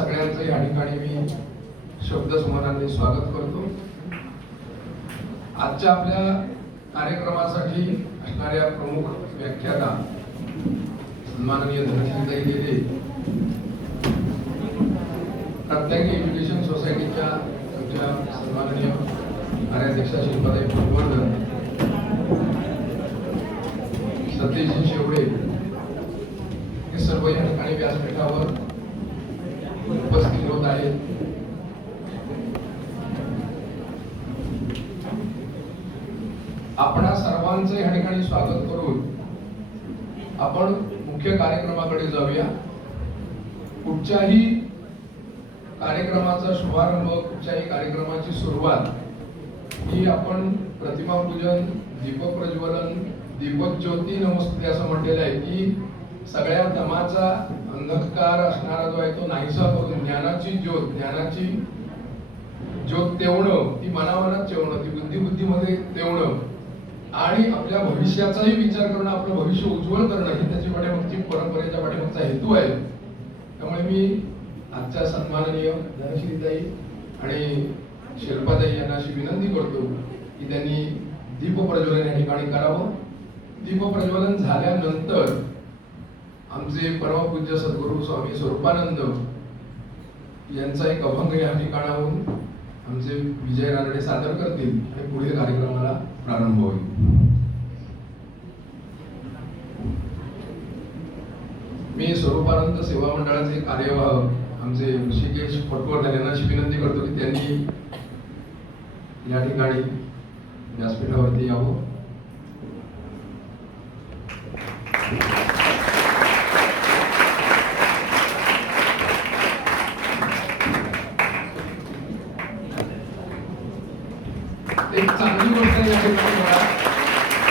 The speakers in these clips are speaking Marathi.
सगळ्यांचं या ठिकाणी मी शब्दसुमनाने स्वागत करतो. आजच्या आपल्या कार्यक्रमासाठी असणाऱ्या प्रमुख व्याख्याता सन्माननीय धनश्रीताई गेले, रत्नागिरी एज्युकेशन सोसायटीच्या आमच्या सन्माननीय कार्याध्यक्षा शिल्पाताई फुलवर्धन, सतीशजी शेवडे हे सर्व या ठिकाणी व्यासपीठावर उपस्थित होत आहेत. आपणा सर्वांचं या ठिकाणी स्वागत करून आपण मुख्य कार्यक्रमाकडे जाऊया. कुठच्याही कार्यक्रमाचा शुभारंभ, कुठच्याही कार्यक्रमाची सुरुवात ही आपण प्रतिमा पूजन, दीपक प्रज्वलन, दीपक ज्योती नमस्ते असं म्हटलेलं आहे की सगळ्या दमाचा अंधकार असणारा जो आहे तो नाहीसा करून ज्ञानाची ज्योत तेवणं, ती मनामनात ठेवणं, ती बुद्धीमध्ये तेवणं आणि आपल्या भविष्याचाही विचार करणं, आपलं भविष्य उज्ज्वल करणं ही त्याच्या पाठीमागची परंपरेच्या पाठीमागचा हेतू आहे. त्यामुळे मी आजच्या सन्माननीय धनश्रीताई आणि शिल्पाताई यांना अशी विनंती करतो की त्यांनी दीप प्रज्वलन या ठिकाणी करावं. दीप प्रज्वलन झाल्यानंतर आमचे परमपूज्य सद्गुरू स्वामी स्वरूपानंद यांचा एक अभंग या ठिकाणाहून आमचे विजय रानडे सादर करतील आणि पुढील कार्यक्रमाला प्रारंभ होईल. मी स्वरूपानंद सेवा मंडळाचे कार्यवाह आमचे ऋषिकेश पटवर्धन यांना अशी विनंती करतो की त्यांनी या ठिकाणी व्यासपीठावरती यावं. एक चांगली गोष्ट या ठिकाणी बघा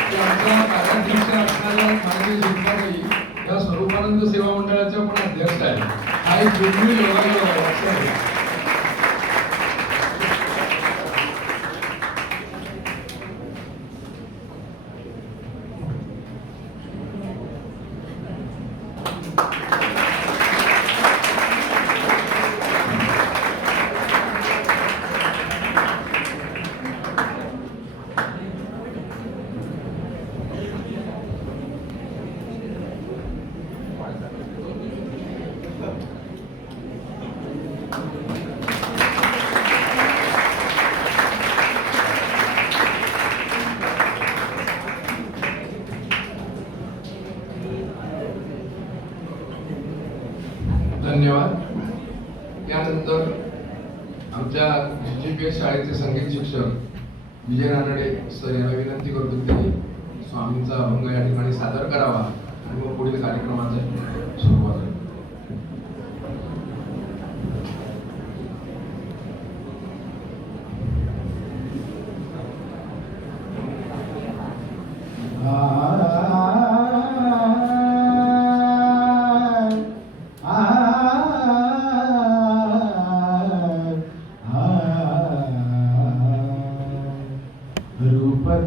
की आमच्या कार्याध्यक्ष असणाऱ्या माननीय शिल्पाताई या स्वरूपानंद सेवा मंडळाच्या पण अध्यक्ष आहेत. हा एक दुर्मिळ योगायोग आहे. धन्यवाद. त्यानंतर आमच्या GGPS शाळेचे संगीत शिक्षक विजय रानडे सर यांना विनंती करतो की त्यांनी स्वामींचा अभंग या ठिकाणी सादर करावा आणि मग पुढील कार्यक्रमाची सुरुवात होईल.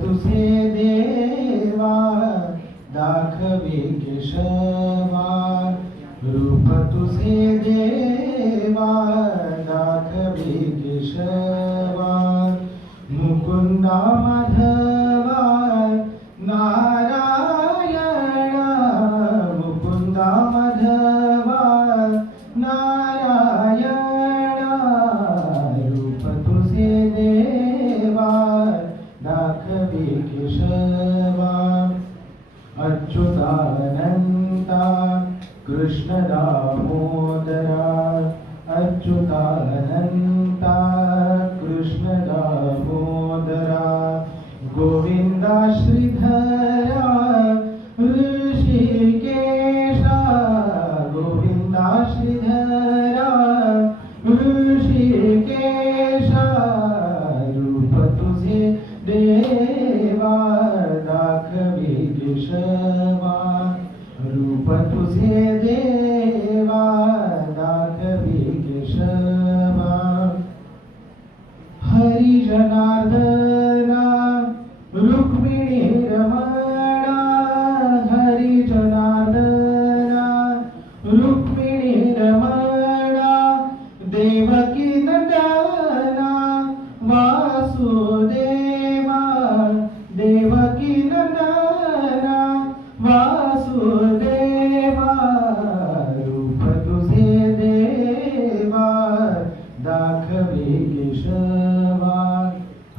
तुझे देवा दाखवे केशवा, रूप तुझे देवा दाखवे केशवा, मुकुंदा माधवा नारायणा, मुकुंदा माधवा नारायणा, रूप तुझे देवा दाखवे केशवा, अच्युतानंता कृष्ण दामोदरा, अच्युतानंता कृष्ण दामोदरा, गोविंदा श्रीधरा ऋषिकेशा, गोविंदा श्रीधरा ऋषिकेशा, रूप तुझे देवा दाखवे केशवा, रूप तुझे देवा दाखवे केशवा, हरी जनार्दना रुक्मिणी रमणा, हरी जनार्दना रुक्मिणी रमणा, देवा रूप तुझे देवा दाखवे केशवा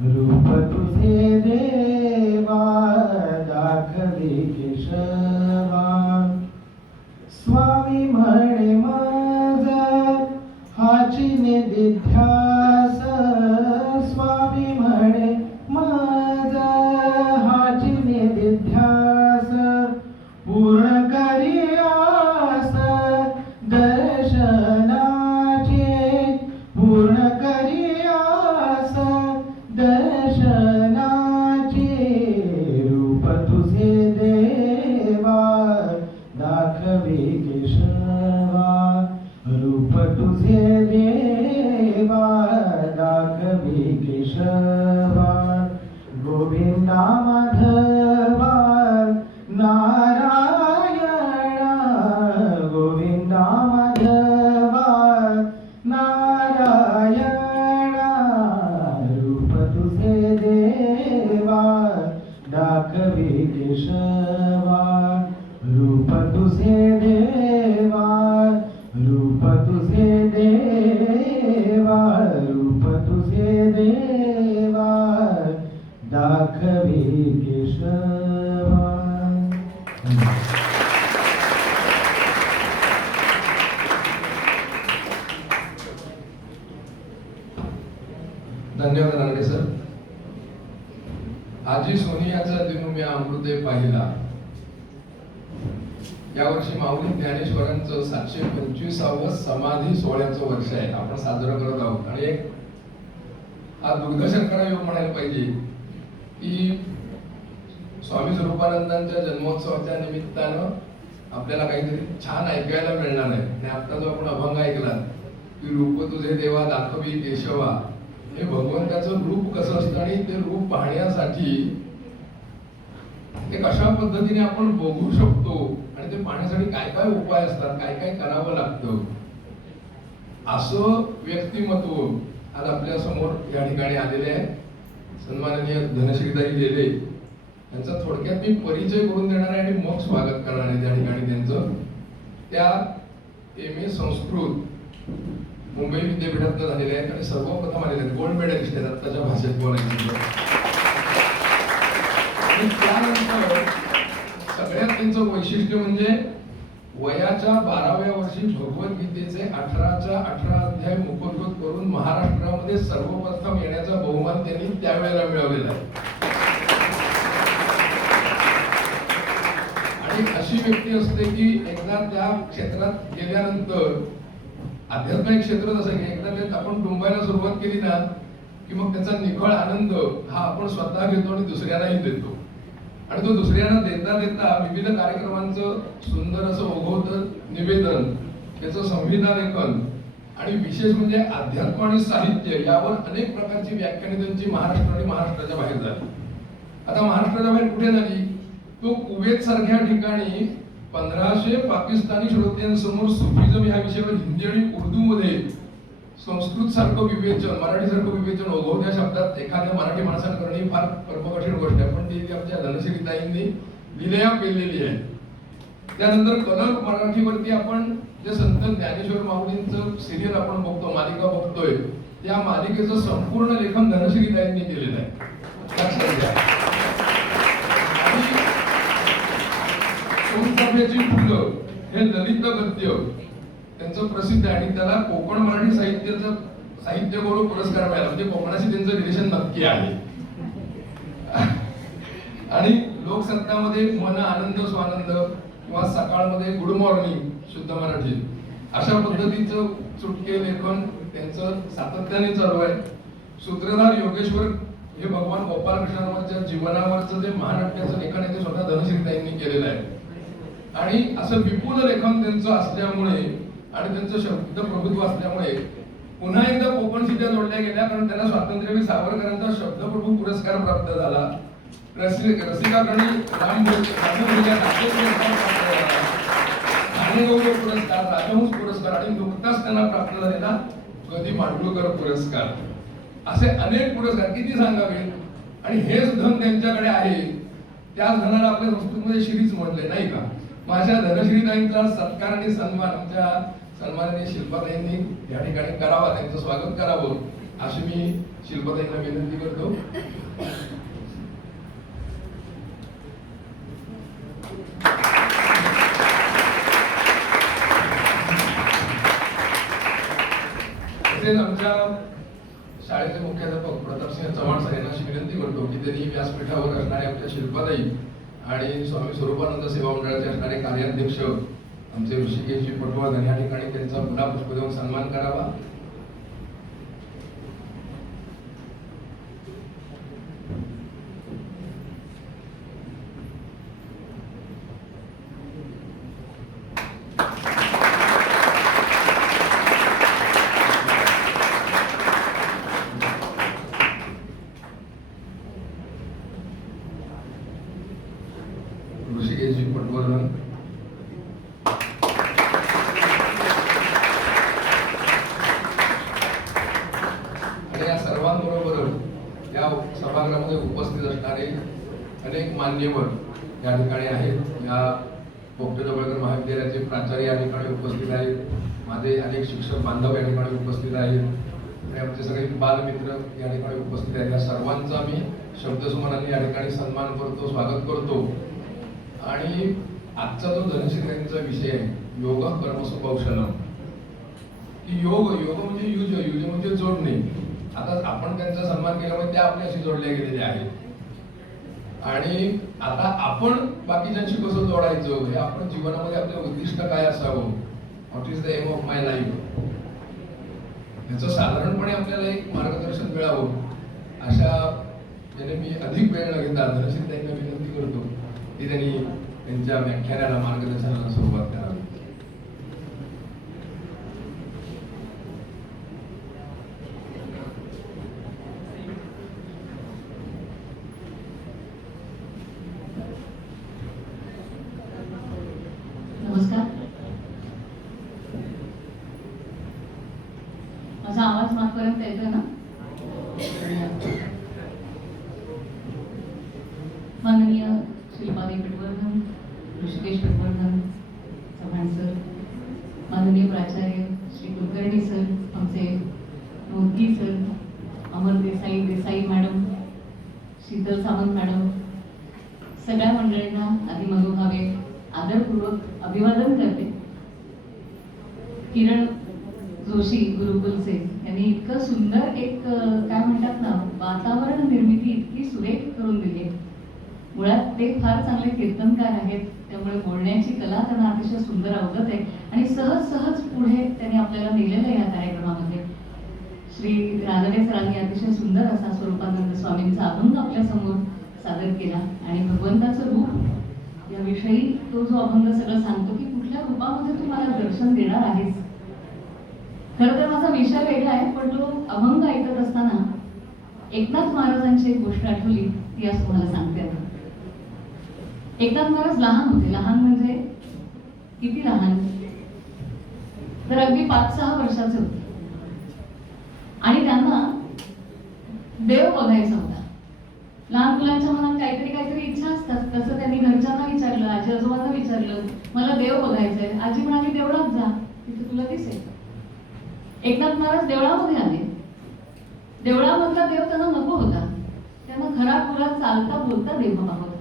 रूप तुझे देवा दाखवे केशवा स्वामी म्हणे माझ हाची निध्यास स्वामी म्हणे माझ हाची निध्यास पूर्ण करियास दर्शनाचे पूर्ण करियास दर्शनाचे रूप तुझे देवा दाखवे केशवा रूप तुझे देवा दाखवे केशवा गोविंदा माधवा नारायणा गोविंदा माधवा नारायणा रूप तुझे देवा दाखवे केशवा रूप तुझे देवा रूप तुझे देवा रूप तुझे देवा दाखवे केशवा. धन्यवाद रानडे सर. आजी सोनियाचा दिनू मी अमृते पाहिला. यावर्षी माऊली ज्ञानेश्वरांचं 725व समाधी सोहळ्याचं वर्ष आहे, आपण साजरं करत आहोत. आणि एक हा दुर्दशंकरा योग म्हणायला पाहिजे की स्वामी स्वरूपानंदांच्या जन्मोत्सवाच्या निमित्तानं आपल्याला काहीतरी छान ऐकायला मिळणार आहे. आणि आता जो आपण अभंग ऐकला की रूप तुझे देवा दाखवी केशवा, हे भगवंताचं रूप कसं असतं आणि ते रूप पाहण्यासाठी ते कशा पद्धतीने आपण बघू शकतो आणि ते पाहण्यासाठी काय काय उपाय असतात, काय काय करावं लागतं, असं व्यक्तिमत्व आज आपल्या समोर या ठिकाणी आलेले आहे. सन्माननीय धनश्रीताई गेले, त्यांचा थोडक्यात मी परिचय करून देणार आहे आणि मग स्वागत करणार आहे त्या ठिकाणी त्यांचं. त्या MA संस्कृत मुंबई विद्यापीठात झालेले आहेत आणि सर्वप्रथम आलेले आहेत, गोल्ड मेडलिस्ट आहेत आत्ताच्या भाषेत बोलायचं. आणि त्यानंतर सगळ्यात त्यांचं वैशिष्ट्य म्हणजे वयाच्या 12व्या वर्षी भगवद्गीतेचे 18च्या 18 अध्याय मुखोद्गत करून महाराष्ट्रामध्ये सर्वप्रथम येण्याचा बहुमान त्यांनी त्यावेळेला मिळवलेला आहे. आणि अशी व्यक्ती असते की एकदा त्या क्षेत्रात गेल्यानंतर आध्यात्मिक क्षेत्र जसं की एकदा ते आपण डुंबायला सुरुवात केली ना की मग त्याचा निखळ आनंद हा आपण स्वतः घेतो आणि दुसऱ्यांनाही देतो. आणि तो दुसऱ्यांना देता देता विविध कार्यक्रमांचं सुंदर असं ओघवतं निवेदन, त्याचं संविधान लेखन आणि विशेष म्हणजे अध्यात्म आणि साहित्य यावर अनेक प्रकारची व्याख्याने त्यांची महाराष्ट्र आणि महाराष्ट्राच्या बाहेर झाली. आता महाराष्ट्राच्या बाहेर कुठे झाली? तो कुवेत सारख्या ठिकाणी 1500 पाकिस्तानी श्रोत्यांसमोर सुफिझम या विषयावर हिंदी आणि उर्दू मध्ये संस्कृत सारखं विवेचन, मराठी सारखं विवेचन ओघवत्या शब्दात एखाद्या मराठी माणसाने करणे ही फार कठीण गोष्ट आहे, पण ती आमच्या धनश्रीताईंनी लिलया पेललेली आहे. त्यानंतर कलर मराठीवरती आपण जे संत ज्ञानेश्वर माऊलींचं सिरियल आपण बघतो, मालिका बघतोय, त्या मालिकेचं संपूर्ण लेखन धनश्रीताईंनी केलेलं आहे, लक्षात घ्या. सोनचाफ्याची फुलं हे ललित गद्य त्यांचं प्रसिद्ध आहे आणि त्याला कोकण मराठी साहित्य गौरव पुरस्कार मिळाला, म्हणजे कोकणाशी त्यांचं रिलेशन नक्की आहे. आणि लोकसत्तामध्ये मन आनंद स्वानंद किंवा सकाळमध्ये गुड मॉर्निंग शुद्ध मराठी अशा पद्धतीचं चुटके लेखन त्यांचं सातत्याने चालू आहे. सूत्रधार योगेश्वर हे भगवान गोपालकृष्णांवरच्या जीवनावरचं जे महानाट्याचं लेखन आहे ते स्वतः धनश्रीताईंनी केलेलं आहे. आणि असं विपुल लेखन त्यांचं असल्यामुळे आणि त्यांचं शब्द प्रभुत्व असल्यामुळे पुन्हा एकदा कोकणशी त्या जोडल्या गेल्या, कारण त्यांना स्वातंत्र्यवीर सावरकरांचा शब्दप्रभू पुरस्कार प्राप्त झाला. रसिकागणी पुरस्कार, राजहंस पुरस्कार आणि नुकताच त्यांना प्राप्त झालेला गदी माडगुळकर पुरस्कार, असे अनेक पुरस्कार किती सांगावे. आणि हेच धन त्यांच्याकडे आहे, त्या धनाला आपल्या संस्कृतीमध्ये शिरीच म्हणले नाही का. माझ्या धनश्रीताईंचा सत्कार आणि सन्मान आमच्या सन्माननीय शिल्पाताईंनी या ठिकाणी करावा, त्यांचं स्वागत करावं अशी मी शिल्पाताईंना विनंती करतो. तसेच आमच्या शाळेचे मुख्याध्यापक प्रतापसिंह चव्हाण सर यांना अशी विनंती करतो की त्यांनी व्यासपीठावर असणारे आमच्या शिल्पाताई आणि स्वामी स्वरूपानंद सेवा मंडळाचे असणारे कार्याध्यक्ष आमचे ऋषिकेशजी पटवर्धन या ठिकाणी त्यांचा पुन्हा पुष्प देऊन सन्मान करावा. ऋषिकेशजी पटवर्धन आणि या सर्वांबरोबर या सभागृहामध्ये उपस्थित असणारे अनेक मान्यवर या ठिकाणी आहेत. या पोपटे जवळकर महाविद्यालयाचे प्राचार्य या ठिकाणी उपस्थित आहेत. माझे अनेक शिक्षक बांधव या ठिकाणी उपस्थित आहेत आणि आमचे सगळे बालमित्र या ठिकाणी उपस्थित आहेत. या सर्वांचा मी शब्दसुमनांनी या ठिकाणी सन्मान करतो, स्वागत करतो. आणि आजचा जो धनश्रीताईंचा विषय आहे योग कर्मसु कौशलम, की योग म्हणजे युज म्हणजे जोडणे. आता आपण त्यांचा सन्मान केल्यामुळे त्या आपल्याशी जोडल्या गेलेल्या आहेत आणि आता आपण बाकीच्यांशी कसं जोडायचं हे आपण जीवनामध्ये आपलं उद्दिष्ट काय असावं, what is the aim of my life, याचं साधारणपणे आपल्याला एक मार्गदर्शन मिळावं अशा याने मी अधिक वेळ न घेता धनश्रीताईंना विनंती करतो की त्यांनी त्यांच्या व्याख्यानाला मार्गदर्शनाला सुरुवात करावी. नमस्कार. माझा आवाज मागपर्यंत येतोय ना? माननीय शिल्पाताई पटवर्धन, ऋषिकेश पटवर्धन चव्हाण सर, माननीय प्राचार्य श्री कुलकर्णी सर, आमचे मोदगी सर, अमर देसाई मॅडम, शीतल सावंत मॅडम, सगळ्या मंडळींना आधी मनोभावे आदरपूर्वक अभिवादन करते. किरण जोशी गुरुकुलचे यांनी इतकं सुंदर एक काय म्हणतात ना वातावरण निर्मिती इतकी सुरेख करून दिली आहे. मुळात ते फार चांगले कीर्तनकार आहेत, त्यामुळे बोलण्याची कला त्यांना अतिशय सुंदर अवगत आहे आणि सहज पुढे त्यांनी आपल्याला नेलेलं आहे या कार्यक्रमामध्ये. श्री रानडे सरांनी अतिशय सुंदर असा स्वरूपानंद स्वामींचा अभंग आपल्या समोर सादर केला आणि भगवंताचं रूप याविषयी तो जो अभंग सगळं सांगतो की कुठल्या रूपामध्ये तू मला दर्शन देणार आहेस. खरं तर माझा विषय वेगळा आहे, पण तो अभंग ऐकत असताना एकनाथ महाराजांची एक गोष्ट आठवली ती आज तुम्हाला सांगते. आता एकनाथ महाराज लहान होते. लहान म्हणजे किती लहान, तर अगदी 5-6 वर्षाचे होते आणि त्यांना देव बघायचा होता. लहान मुलांच्या मनात काहीतरी इच्छा असतात. तसं त्यांनी घरच्यांना विचारलं, आजी आजोबांना विचारलं, मला देव बघायचंय. आजी म्हणाली देवळात जा, तिथे तुला दिसेल. एकनाथ महाराज देवळामध्ये आले. देवळामधला देव त्यांना नको होता. त्यांना खरा चालता बोलता देव हवा होता.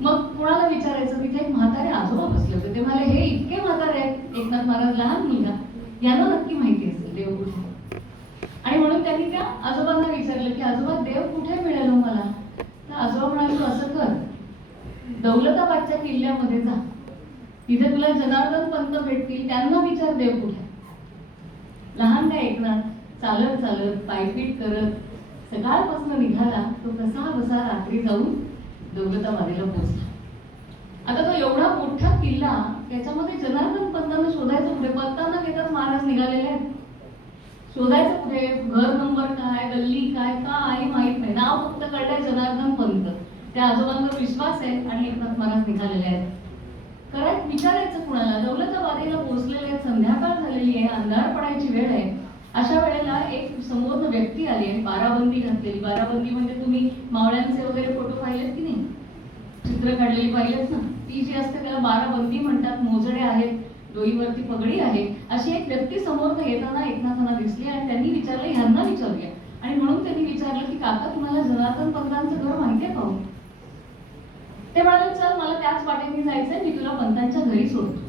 मग कोणाला विचारायचं, तिथे एक म्हातारे आजोबा बसले होते. ते म्हणाले हे इतके म्हातारे आहेत, एकनाथ महाराज लहान मुलगा, यांना नक्की माहिती असेल देव कुठे. आणि म्हणून त्यांनी त्या आजोबांना विचारलं की आजोबा देव कुठे मिळेल मला. तर आजोबा म्हणाले तू असं कर, दौलताबादच्या किल्ल्यामध्ये जा, तिथे तुला जनार्दन पंत भेटतील, त्यांना विचार देव कुठे. लहान काय एकनाथ चालत चालत पायपीट करत सकाळपासून निघाला. तो कसा बसा रात्री जाऊन दौलताबादेला पोहोचला. आता तो एवढा मोठा किल्ला, त्याच्यामध्ये जनार्दन पंतांना शोधायचं कुठे. पत्ता न घेताच महाराज निघालेले आहेत. शोधायचं कुठे, घर नंबर काय, गल्ली काय, काही माहित नाही. नाव फक्त कळलंय जनार्दन पंत. त्या आजोबांवर विश्वास आहे आणि एकनाथ महाराज निघालेले आहेत. करायचं विचारायचं कुणाला. दौलताबादेला पोहोचलेले आहेत, संध्याकाळ झालेली आहे, अंधार पडायची वेळ आहे. अशा वेळेला एक समोरनं व्यक्ती आली आणि बाराबंदी घातलेली. बाराबंदी म्हणजे तुम्ही मावळ्यांचे वगैरे फोटो पाहिलेत की नाही. चित्र काढलेली पाहिलेत ना, ती जी असते त्याला 12 बंदी म्हणतात, मोजडे आहेत, डोईवरती पगडी आहे. अशी एक व्यक्ती समोर येताना एकनाथांना दिसली आणि त्यांनी विचारलं, ह्यांना विचारूया. आणि म्हणून त्यांनी विचारलं की काका तुम्हाला जनार्दन पंतांचं घर माहितीये का हो? ते म्हणाले चल मला त्याच वाटेने जायचंय, मी तुला पंतांच्या घरी सोडतो.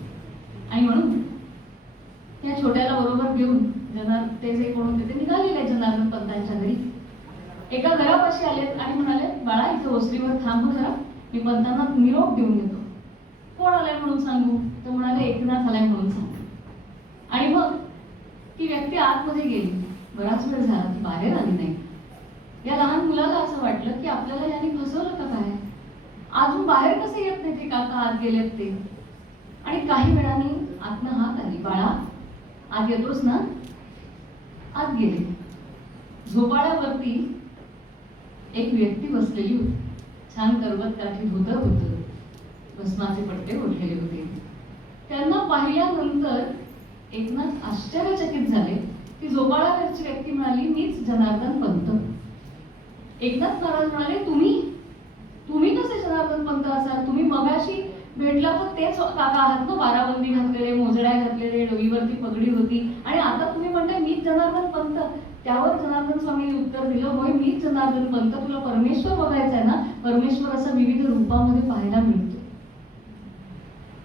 आणि म्हणून त्या छोट्याला बरोबर घेऊन ते जे कोण होते ते निघालेले जनार्दन पंतांच्या घरी. एका घरापाशी आलेत आणि म्हणाले बाळा इथे ओसरीवर थांबू जरा, मी पंतांना निरोप देऊन येतो. कोण आलाय म्हणून सांगू? तर म्हणाले एकनाथ आलाय म्हणून सांगू. आणि मग ती व्यक्ती आतमध्ये गेली. बराच वेळ झाला ती बाहेर आली नाही. या लहान मुलाला असं वाटलं की आपल्याला याने फसवलं का काय, अजून बाहेर कसे येत नाही ते काका आत गेलेत ते. आणि काही वेळाने आतनं हात आली, बाळा आत येतोस ना? आत गेले. झोपाळ्यावरती एक व्यक्ती बसलेली होती. छान करवत काठी धोतर होतं, भस्माचे पट्टे ओढलेले होते. त्यांना पाहिल्यानंतर एकनाथ आश्चर्यचकित झाले. ती झोपाळ्यावरची व्यक्ती म्हणाली मीच जनार्दन पंत. एकनाथ महाराज म्हणाले तुम्ही कसे जनार्दन पंत असाल? तुम्ही मगाशी भेटला तर तेच काका आहात ना, 12 बंदी घातलेले, मोजड्या घातलेले, डोईवरती पगडी होती, आणि आता तुम्ही म्हणताय मीच जनार्दन पंत. त्यावर जनार्दन स्वामींनी उत्तर दिलं, होय मीच जनार्दन पंत. तुला परमेश्वर बघायचा आहे ना? परमेश्वर असा विविध रूपामध्ये पाहायला मिळतो.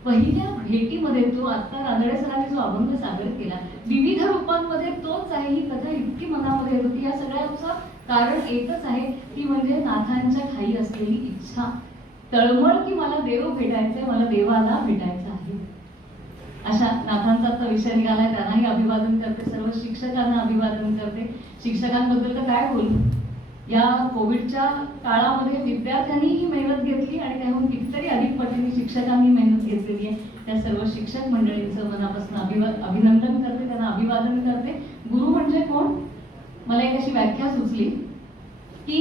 पहिल्या भेटीमध्ये तो आता रानडे सरांनी जो अभंग सादर केला, विविध रूपांमध्ये तोच आहे. ही कथा इतकी मनामध्ये येत होती. या सगळ्याचं कारण एकच आहे, ती म्हणजे नाथांच्या ठायी असलेली इच्छा, तळमळ की मला देव भेटायचंय, मला देवाला भेटायचं आहे. अशा नाथांचा तर विषय निघालाय, त्यांनाही अभिवादन करते, सर्व शिक्षकांना अभिवादन करते. शिक्षकांबद्दल तर काय बोलू, या कोविडच्या काळामध्ये विद्यार्थ्यांनी ही मेहनत घेतली आणि त्याहून कितीतरी अधिक पटीने शिक्षकांनी मेहनत घेतलेली आहे. त्या सर्व शिक्षक मंडळींचं मनापासून अभिनंदन करते, त्यांना अभिवादन करते. गुरु म्हणजे कोण? मला एक अशी व्याख्या सुचली की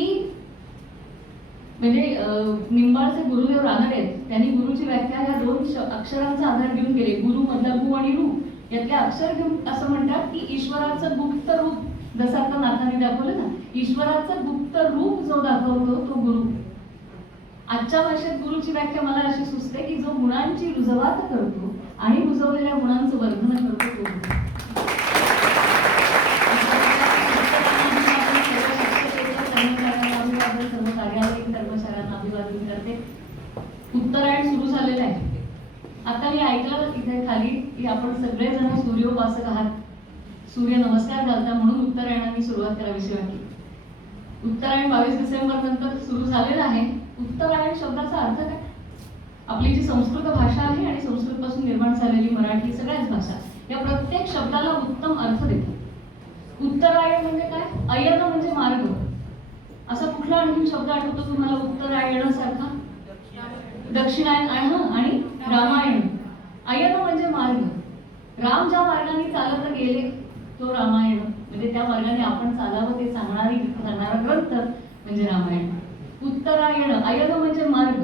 म्हणजे निंबाळचे गुरुदेव रानडे आहेत, त्यांनी गुरुची व्याख्या ह्या 2 अक्षरांचा आधार घेऊन केली. गुरु मधला गु आणि रू यातले अक्षर घेऊन असं म्हणतात की ईश्वराचं गुप्त रूप, जसं आता नाथांनी दाखवलं ना, ईश्वराचं गुप्त रूप जो दाखवतो तो गुरु. आजच्या भाषेत गुरुची व्याख्या मला अशी सुचते की जो गुणांची रुजवात करतो आणि रुजवलेल्या गुणांचं वर्धन करतो तो गुरु. सर्व कार्यालयीन कर्मचाऱ्यांना अभिवादन करते. उत्तरायण सुरू झालेलं आहे. आता मी ऐकलं इथे खाली की आपण सगळेजण सूर्योपासक आहात, सूर्य नमस्कार घालता, म्हणून उत्तरायणाने सुरुवात करावीशी वाटली. उत्तरायण 22 डिसेंबर नंतर सुरू झालेलं आहे. उत्तरायण शब्दाचा अर्थ काय? आपली जी संस्कृत भाषा आहे आणि संस्कृत पासून निर्माण झालेली मराठी, सगळ्याच भाषा या प्रत्येक शब्दाला उत्तम अर्थ देतात. उत्तरायण म्हणजे काय? अयन म्हणजे मार्ग. असा कुठला आणखी शब्द आठवतो तुम्हाला उत्तरायणासारखा? दक्षिणायन आणि रामायण. अयन म्हणजे मार्ग. राम ज्या मार्गाने चालत गेले तो रामायण, म्हणजे त्या मार्गाने आपण चालावं ते सांगणारा ग्रंथ म्हणजे रामायण. उत्तरायण, अयन म्हणजे मार्ग.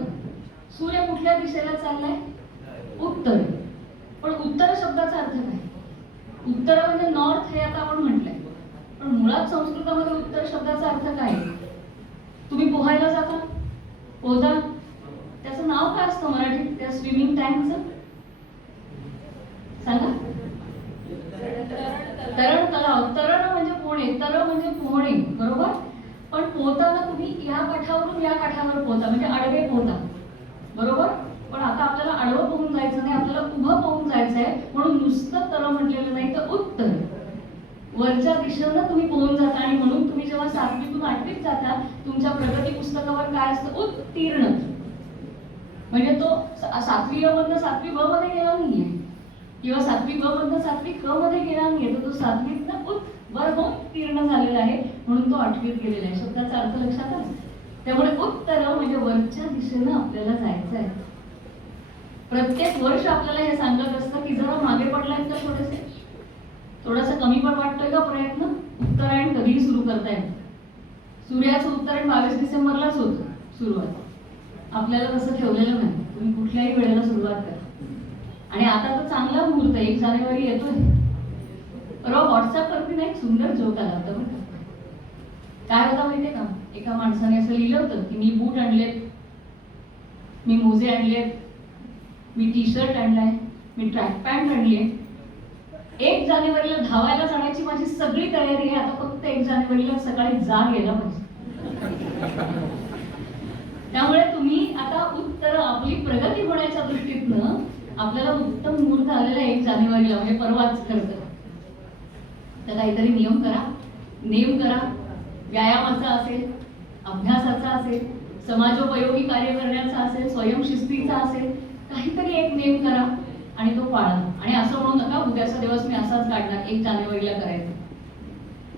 सूर्य कुठल्या दिशेला चाललाय? उत्तर. पण उत्तर शब्दाचा अर्थ काय? उत्तर म्हणजे नॉर्थ हे आता आपण म्हटलंय, पण मुळात संस्कृतामध्ये उत्तर शब्दाचा अर्थ काय? तुम्ही पोहायला जाता, पोहता, त्याचं नाव काय असतं मराठीत त्या स्विमिंग टँकचं? सांगा. तरण तलाव. तरण म्हणजे पोहणे, तर म्हणजे पोहणे, बरोबर. पण पोहताना तुम्ही या काठावरून या काठावर पोहता, म्हणजे आडवे पोहता, बरोबर. पण आता आपल्याला आडवं पोहून जायचं नाही, आपल्याला उभं पोहून जायचंय, म्हणून नुसतं तर म्हटलेलं नाही तर उत्तर. वरच्या दिशेनं तुम्ही पोहून जाता. आणि म्हणून तुम्ही जेव्हा 7वीतून 8वीत जाता, तुमच्या प्रगती पुस्तकावर काय असतं? उत्तीर्ण. म्हणजे तो 7वी अ मधनं 7वी ब मध्ये गेला नाहीये, किंवा 7वी ब मधनं 7वी क मध्ये गेला नाहीये, तर तो 7वीतनं वर होऊन उत्तीर्ण झालेला आहे, म्हणून तो 8वीत गेलेला आहे. शब्दाचा अर्थ लक्षात आला? त्यामुळे उत्तर म्हणजे वरच्या दिशेनं आपल्याला जायचं आहे. प्रत्येक वर्ष आपल्याला हे सांगत असतं की जरा मागे पडलाय तर थोडासा कमी पण वाटतोय का प्रयत्न? उत्तरायण कधीही सुरू करता येतं. सूर्याचं उत्तरायण 22 डिसेंबरलाच होतं सुरुवात. आपल्याला तसं ठेवलेलं नाही, तुम्ही कुठल्याही वेळेला सुरुवात करा. आणि आता तर चांगला मुहूर्त 1 जानेवारी येतोय. परवा व्हॉट्सअपवरती नाही सुंदर जोक आला होता बरं. काय होता माहितीये का? एका माणसाने असं लिहिलं होतं की मी बूट आणलेत मी मोजे आणलेत, मी टी शर्ट आणलाय, मी ट्रॅक पॅन्ट आणली आहे. 1 जानेवारीला धावायला जाण्याची माझी सगळी तयारी आहे. आता फक्त 1 जानेवारीला सकाळी जाग यायला पाहिजे. त्यामुळे तुम्ही आता उत्तर आपली प्रगती होण्याच्या दृष्टीतनं आपल्याला उत्तम मुहूर्त आलेला 1 जानेवारीला म्हणजे परवाच खरं तर काहीतरी नियम करा, नेम करा. व्यायामाचा असेल, अभ्यासाचा असेल, समाजोपयोगी कार्य करण्याचा असेल, स्वयंशिस्तीचा असेल, काहीतरी एक नेम करा आणि तो पाळा. आणि असं म्हणू नका उद्याचा दिवस मी असाच काढणार 1 जानेवारीला करायचं.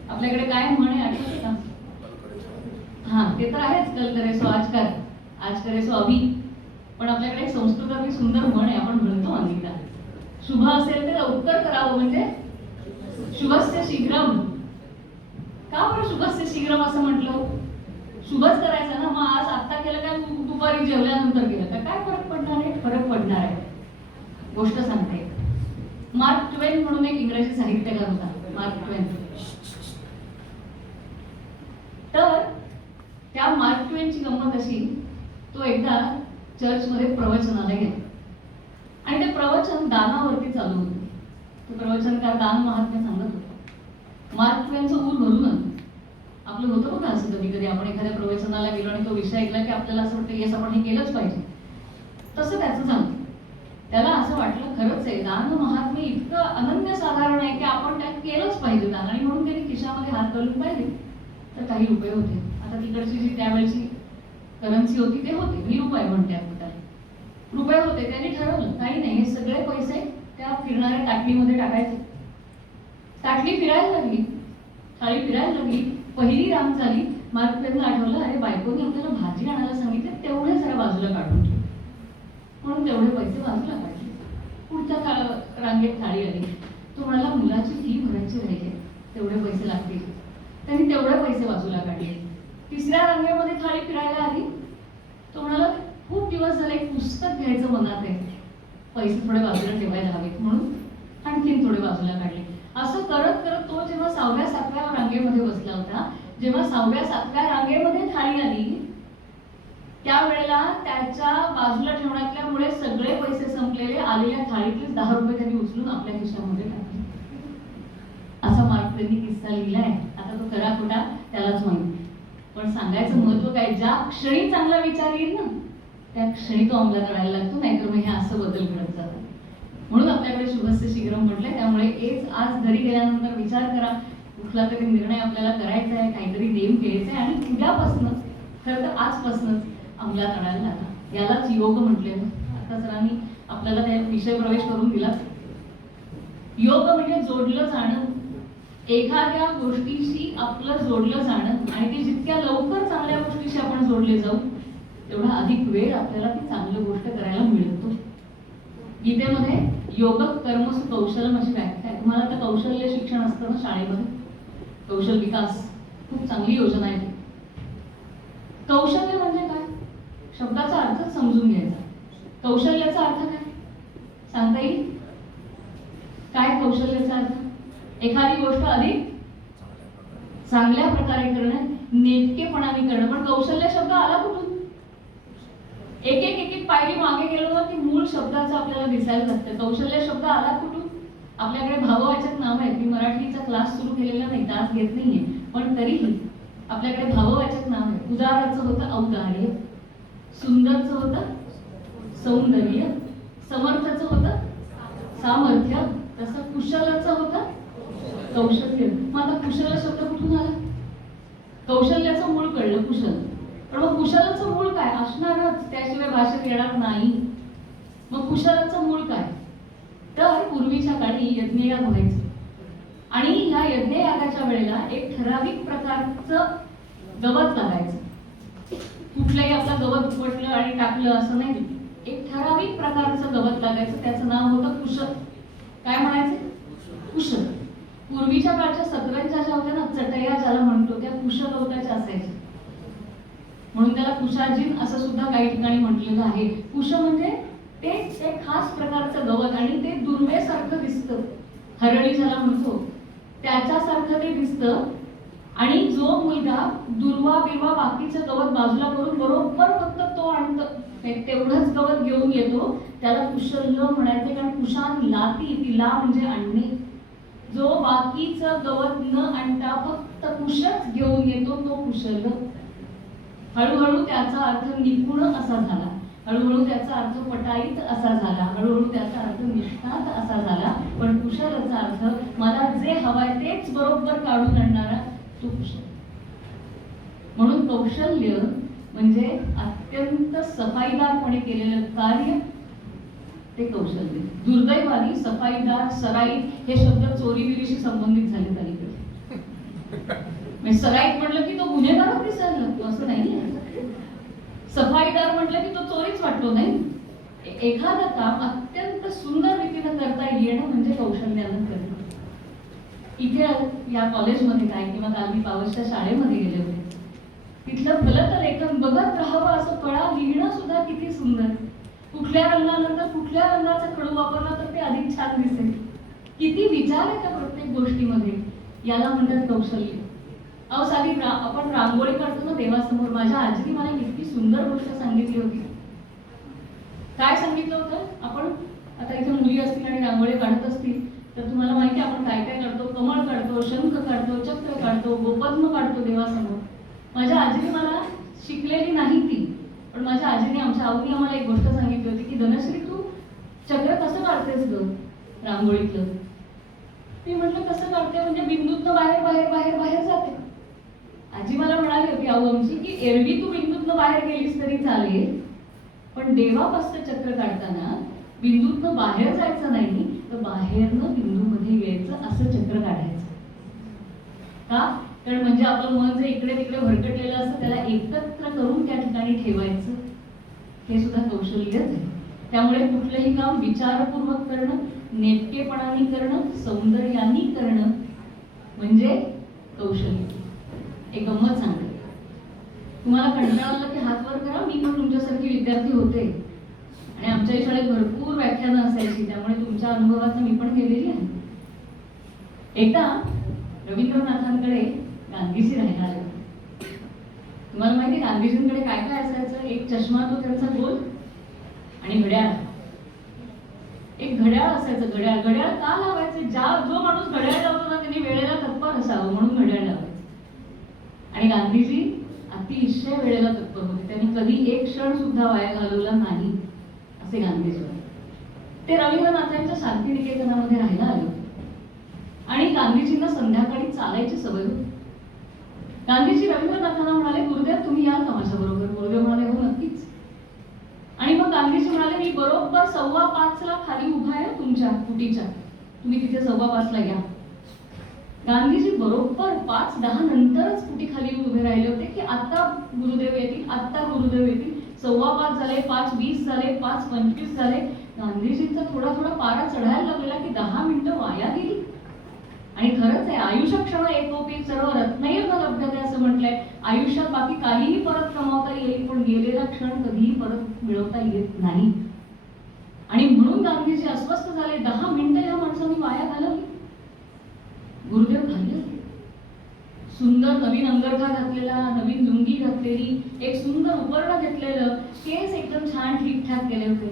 आपल्याकडे काय म्हण आहे आठवते का? हा, ते तर आहेच, कल करे सो आज कर, आज करे सो अभी. पण आपल्याकडे एक संस्कृतातली सुंदर म्हण आहे, आपण म्हणतो अनेकदा, शुभ असेल ते लवकर करावं म्हणजे शुभस्य शीघ्रम. का बरं शुभस्य शीघ्रम असं म्हटलं? शुभच करायचं ना. मग आज आत्ता केलं काय, दुपारी जेवल्यानंतर केलं का काय फरक पडणार आहे? फरक पडणार आहे. गोष्ट सांगते. मार्क ट्वेन म्हणून एक इंग्रजी साहित्यकार होता, मार्क ट्वेन. तर त्या मार्क ट्वेनची गंमत अशी, तो एकदा चर्चमध्ये प्रवचनाला गेला आणि ते प्रवचन दानावरती चालू होते. ते प्रवचनकार दान महात्म्य सांगत होते. मार्क ट्वेनचं ऊर भरून आलं. आपलं होतं बघा असं कधी कधी, आपण एखाद्या प्रवचनाला गेलो आणि तो विषय ऐकला की आपल्याला असं वाटतं येस आपण हे केलंच पाहिजे. तसं त्याचं झालं. त्याला असं वाटलं खरंच आहे, दान महात्म्य इतकं अनन्य साधारण आहे की आपण त्यात केलंच पाहिजे दान. आणि म्हणून त्यांनी खिशामध्ये हात घालून पाहिले तर काही रुपये होते. आता तिकडची जी त्यावेळेची करन्सी होती ते होते, मी रुपये म्हणते आपण त्याला, रुपये होते. त्यांनी ठरवलं काही नाही, हे सगळे पैसे त्या फिरणाऱ्या ताटलीमध्ये टाकायचे. ताटली फिरायला लागली, थाळी फिरायला लागली, पहिली रांग झाली. मार्क ट्वेनला आठवलं, अरे बायकोने आपल्याला भाजी आणायला सांगितले, तेवढे जरा बाजूला काढून ठेव. म्हणून तेवढे पैसे बाजूला काढले. पुढच्या रांगेत थाळी आली. तो म्हणाला मुलाची फी भरायची राहिली, तेवढे पैसे लागतील. त्यांनी तेवढे पैसे बाजूला काढले. तिसऱ्या रांगेमध्ये थाळी फिरायला आली. तो म्हणाला खूप दिवस झाले एक पुस्तक घ्यायचं मनात आहे, पैसे थोडे बाजूला ठेवायला हवेत, म्हणून आणखीन थोडे बाजूला काढले. असं करत करत तो जेव्हा 6व्या-7व्या रांगेमध्ये बसला होता, जेव्हा 6व्या-7व्या रांगेमध्ये थाळी आली, त्यावेळेला त्याच्या बाजूला ठेवण्यातल्यामुळे सगळे पैसे संपलेले. आलेल्या थाळीतले 10 रुपये त्यांनी उचलून आपल्या खिशामध्ये टाकले. असा मार्क ट्वेननी किस्सा लिहिलाय. आता तो खरा खोटा त्यालाच माहिती. पण सांगायचं महत्व काय, ज्या क्षणी चांगला विचार येईल ना त्या क्षणी तो अंमलात आणायला लागतो, नाहीतर मग हे असं बदल घडत जातात. म्हणून आपल्याकडे शुभस्य शीघ्रम म्हटलंय. त्यामुळे आज घरी गेल्यानंतर विचार करा, कुठला तरी निर्णय आपल्याला करायचा आहे, काहीतरी नेम घ्यायचा आहे आणि उद्यापासून खरं तर आजपासूनच अंमलात आणायला लागला. यालाच योग म्हटलेलं. आता सरांनी आपल्याला त्या विषय प्रवेश करून दिला. योग म्हणजे जोडलं जाणं, एखाद्या गोष्टीशी आपलं जोडलं जाणं. आणि ते जितक्या लवकर चांगल्या गोष्टीशी आपण जोडले जाऊ तेवढा अधिक वेळ आपल्याला ती चांगली गोष्ट करायला मिळतो. गीतेमध्ये योग कर्मसु कौशलम अशी व्याख्या आहे. तुम्हाला तर कौशल्य शिक्षण असतं ना शाळेमध्ये, कौशल विकास खूप चांगली योजना आहे. कौशल्य म्हणजे काय, शब्दाचा अर्थ समजून घ्यायचा. कौशल्याचा अर्थ काय सांगता येईल? काय कौशल्याचा अर्थ? एखादी गोष्ट अधिक चांगल्या प्रकारे करणं, नेटकेपणाने करणं. पण कौशल्य शब्द आला कुठून? एक एक पायरी मागे गेलो ना की मूळ शब्दाचं आपल्याला दिसायला लागतं. कौशल्य शब्द आला कुठून? आपल्याकडे भाववाचक नाव आहे. मी मराठीचा क्लास सुरू केलेला नाही, तास घेत नाहीये, पण तरीही आपल्याकडे भाववाचक नाव आहे. उदाराचं होतं औदार्य, सुंदरचं होतं सौंदर्य, समर्थचं होतं सामर्थ्य, तसं कुशलाचं होतं कौशल्य. मग आता कुशल शब्द कुठून आला? कौशल्याचं मूळ कळलं, कुशल. पण मग कुशलाचं मूळ काय असणारच, त्याशिवाय भाषेत येणार नाही. मग कुशलाचं मूळ काय? तर पूर्वीच्या काळी यज्ञयाग व्हायचं आणि ह्या यज्ञयागाच्या वेळेला एक ठराविक प्रकारचं गवत लागायचं. कुठलंही आपलं गवत उपटलं आणि टाकलं असं नाही, एक ठराविक प्रकारचं गवत लागायचं. त्याचं नाव होतं कुशल. काय म्हणायचं? कुशल. पूर्वीच्या काळच्या सतरंजा ज्या होत्या ना, चटया ज्याला म्हणतो, त्या कुशल गवताच्या असायच्या. म्हणून त्याला कुशाजीन असं सुद्धा काही ठिकाणी म्हटलेलं आहे. कुश म्हणजे ते एक खास प्रकारचं गवत आणि ते दुर्वेसारखं दिसतं. हरळी ज्याला म्हणतो त्याच्यासारखं ते दिसतं. आणि जो मुलगा दुर्वा बिर्वा बाकीचं गवत बाजूला करून बरोबर फक्त तो आणतं तेवढंच गवत घेऊन येतो, त्याला कुशल्य म्हणायचं. कारण कुशान लाती, तिला म्हणजे आणणे. जो बाकीचं गवत न आणता फक्त कुशच घेऊन येतो तो कुशल. हळूहळू त्याचा अर्थ निपुण असा झाला, हळूहळू त्याचा अर्थ पटाईत असा झाला, हळूहळू त्याचा अर्थ निष्णात असा झाला. पण कुशलचा अर्थ मला जे हवाय तेच बरोबर काढून आणणारा तो कुशल. म्हणून कौशल्य म्हणजे अत्यंत सफाईदारपणे केलेलं कार्य, ते कौशल्य. दुर्दैवाने सफाईदार, सराईत हे शब्द चोरीबिरीशी संबंधित झाले अलीकडे. म्हणजे सराईत म्हटलं की तो गुन्हेगारच दिसायला लागतो असं नाही. सफाईदार म्हटलं की तो चोरीच वाटतो नाही. एखादं काम अत्यंत सुंदर रीतीनं करता येणं म्हणजे कौशल्यानं करणं. इथे या कॉलेजमध्ये काय किंवा काल मी पावसच्या शाळेमध्ये गेले होते, तिथलं फलक लेखन बघत राहावं असं. कळा लिहिणं सुद्धा किती सुंदर. कुठल्या रंगानंतर कुठल्या रंगाचा खडू वापरला तर ते अधिक छान दिसेल. किती विचार आहे त्या प्रत्येक गोष्टीमध्ये. याला म्हणतात कौशल्य. अहो साधी आपण रांगोळी काढतो ना देवासमोर, माझ्या आजीने मला इतकी सुंदर गोष्ट सांगितली होती. काय सांगितलं होतं? आपण आता इथे मुली असतील आणि रांगोळी काढत असतील तर तुम्हाला माहिती आहे आपण काय काय काढतो. कमळ काढतो, शंख काढतो, चक्र काढतो, गोपद्म काढतो देवासमोर. माझ्या आजीने मला, शिकलेली नाही ती, पण माझ्या आजीने, आमच्या आऊने आम्हाला एक गोष्ट सांगितली होती की धनश्री तू चक्र कसं काढतेस ग रांगोळीतलं? मी म्हटलं कसं काढते? म्हणजे बिंदूतनं बाहेर बाहेर बाहेर बाहेर जाते. आजी मला म्हणाली होती आऊ आमची की एरवी तू बिंदूतनं बाहेर गेलीस तरी चालेल, पण देवापासून चक्र काढताना बिंदूतनं बाहेर जायचं नाही, तर बाहेरनं बिंदूमध्ये यायचं, असं चक्र काढायचं. का? कारण म्हणजे आपलं मन जे इकडे तिकडे भरकटलेलं असतं त्याला एकत्र करून त्या ठिकाणी ठेवायचं. हे सुद्धा कौशल्यच आहे. त्यामुळे कुठलंही काम विचारपूर्वक करणं, नेटकेपणाने करणं, सौंदर्याने करणं म्हणजे कौशल्य. एक गंमत सांगते. तुम्हाला कंटाळा आला की हात वर करा. मी पण तुमच्यासारखी विद्यार्थी होते आणि आमच्याही शाळेत भरपूर व्याख्यानं असायची, त्यामुळे तुमच्या अनुभवातनं मी पण गेलेली आहे. एकदा रवींद्रनाथांकडे गांधीजी राहायला आले. तुम्हाला माहिती गांधीजींकडे काय काय असायचं? एक चष्मा तो त्यांचा गोल आणि घड्याळ. एक घड्याळ असायचं. घड्याळ घड्याळ का लावायचे? जो माणूस घड्याळ लावतो ना त्यांनी वेळेला तत्पर असावं म्हणून घड्याळ लावायचं. आणि गांधीजी अतिशय वेळेला तत्पर होते. त्यांनी कधी एक क्षण सुद्धा वाया घालवला नाही असे गांधीजी. ते रवींद्रनाथांच्या शांतिनिकेतनामध्ये राहायला आले होते आणि गांधीजींना संध्याकाळी चालायची सवय होती. गांधीजी रवींद्रनाथांना म्हणाले गुरुदेव तुम्ही याल का माझ्याबरोबर? गुरुदेव म्हणाले हो नक्कीच. आणि मग गांधीजी म्हणाले मी बरोबर 5:15 खाली उभा आहे तुमच्या कुटीच्या, तुम्ही तिथे 5:15 या. गांधीजी बरोबर 5:10 नंतरच कुटी खाली उभे राहिले होते की आता गुरुदेव येतील, आता गुरुदेव येतील. 5:15 झाले, 5:20 झाले, 5:25 झाले. गांधीजींचा थोडा थोडा पारा चढायला लागलेला की 10 मिनिटं वाया गेली. आणि खरंच आहे, आयुष्य क्षण एकोपी सर्व रत्नैव लभ्यते असं म्हटलंय. आयुष्यात बाकी काहीही परत कमावता येईल, पण गेलेला क्षण कधीही परत मिळवता येत नाही. आणि म्हणून गांधीजी अस्वस्थ झाले. 10 मिनिटं या माणसाने वाया घालवली. गुरुदेव खाली सुंदर नवीन अंगरखा घातलेला, नवीन लुंगी घातलेली, एक सुंदर उपरण घेतलेलं, केस एकदम छान ठीकठाक केले होते.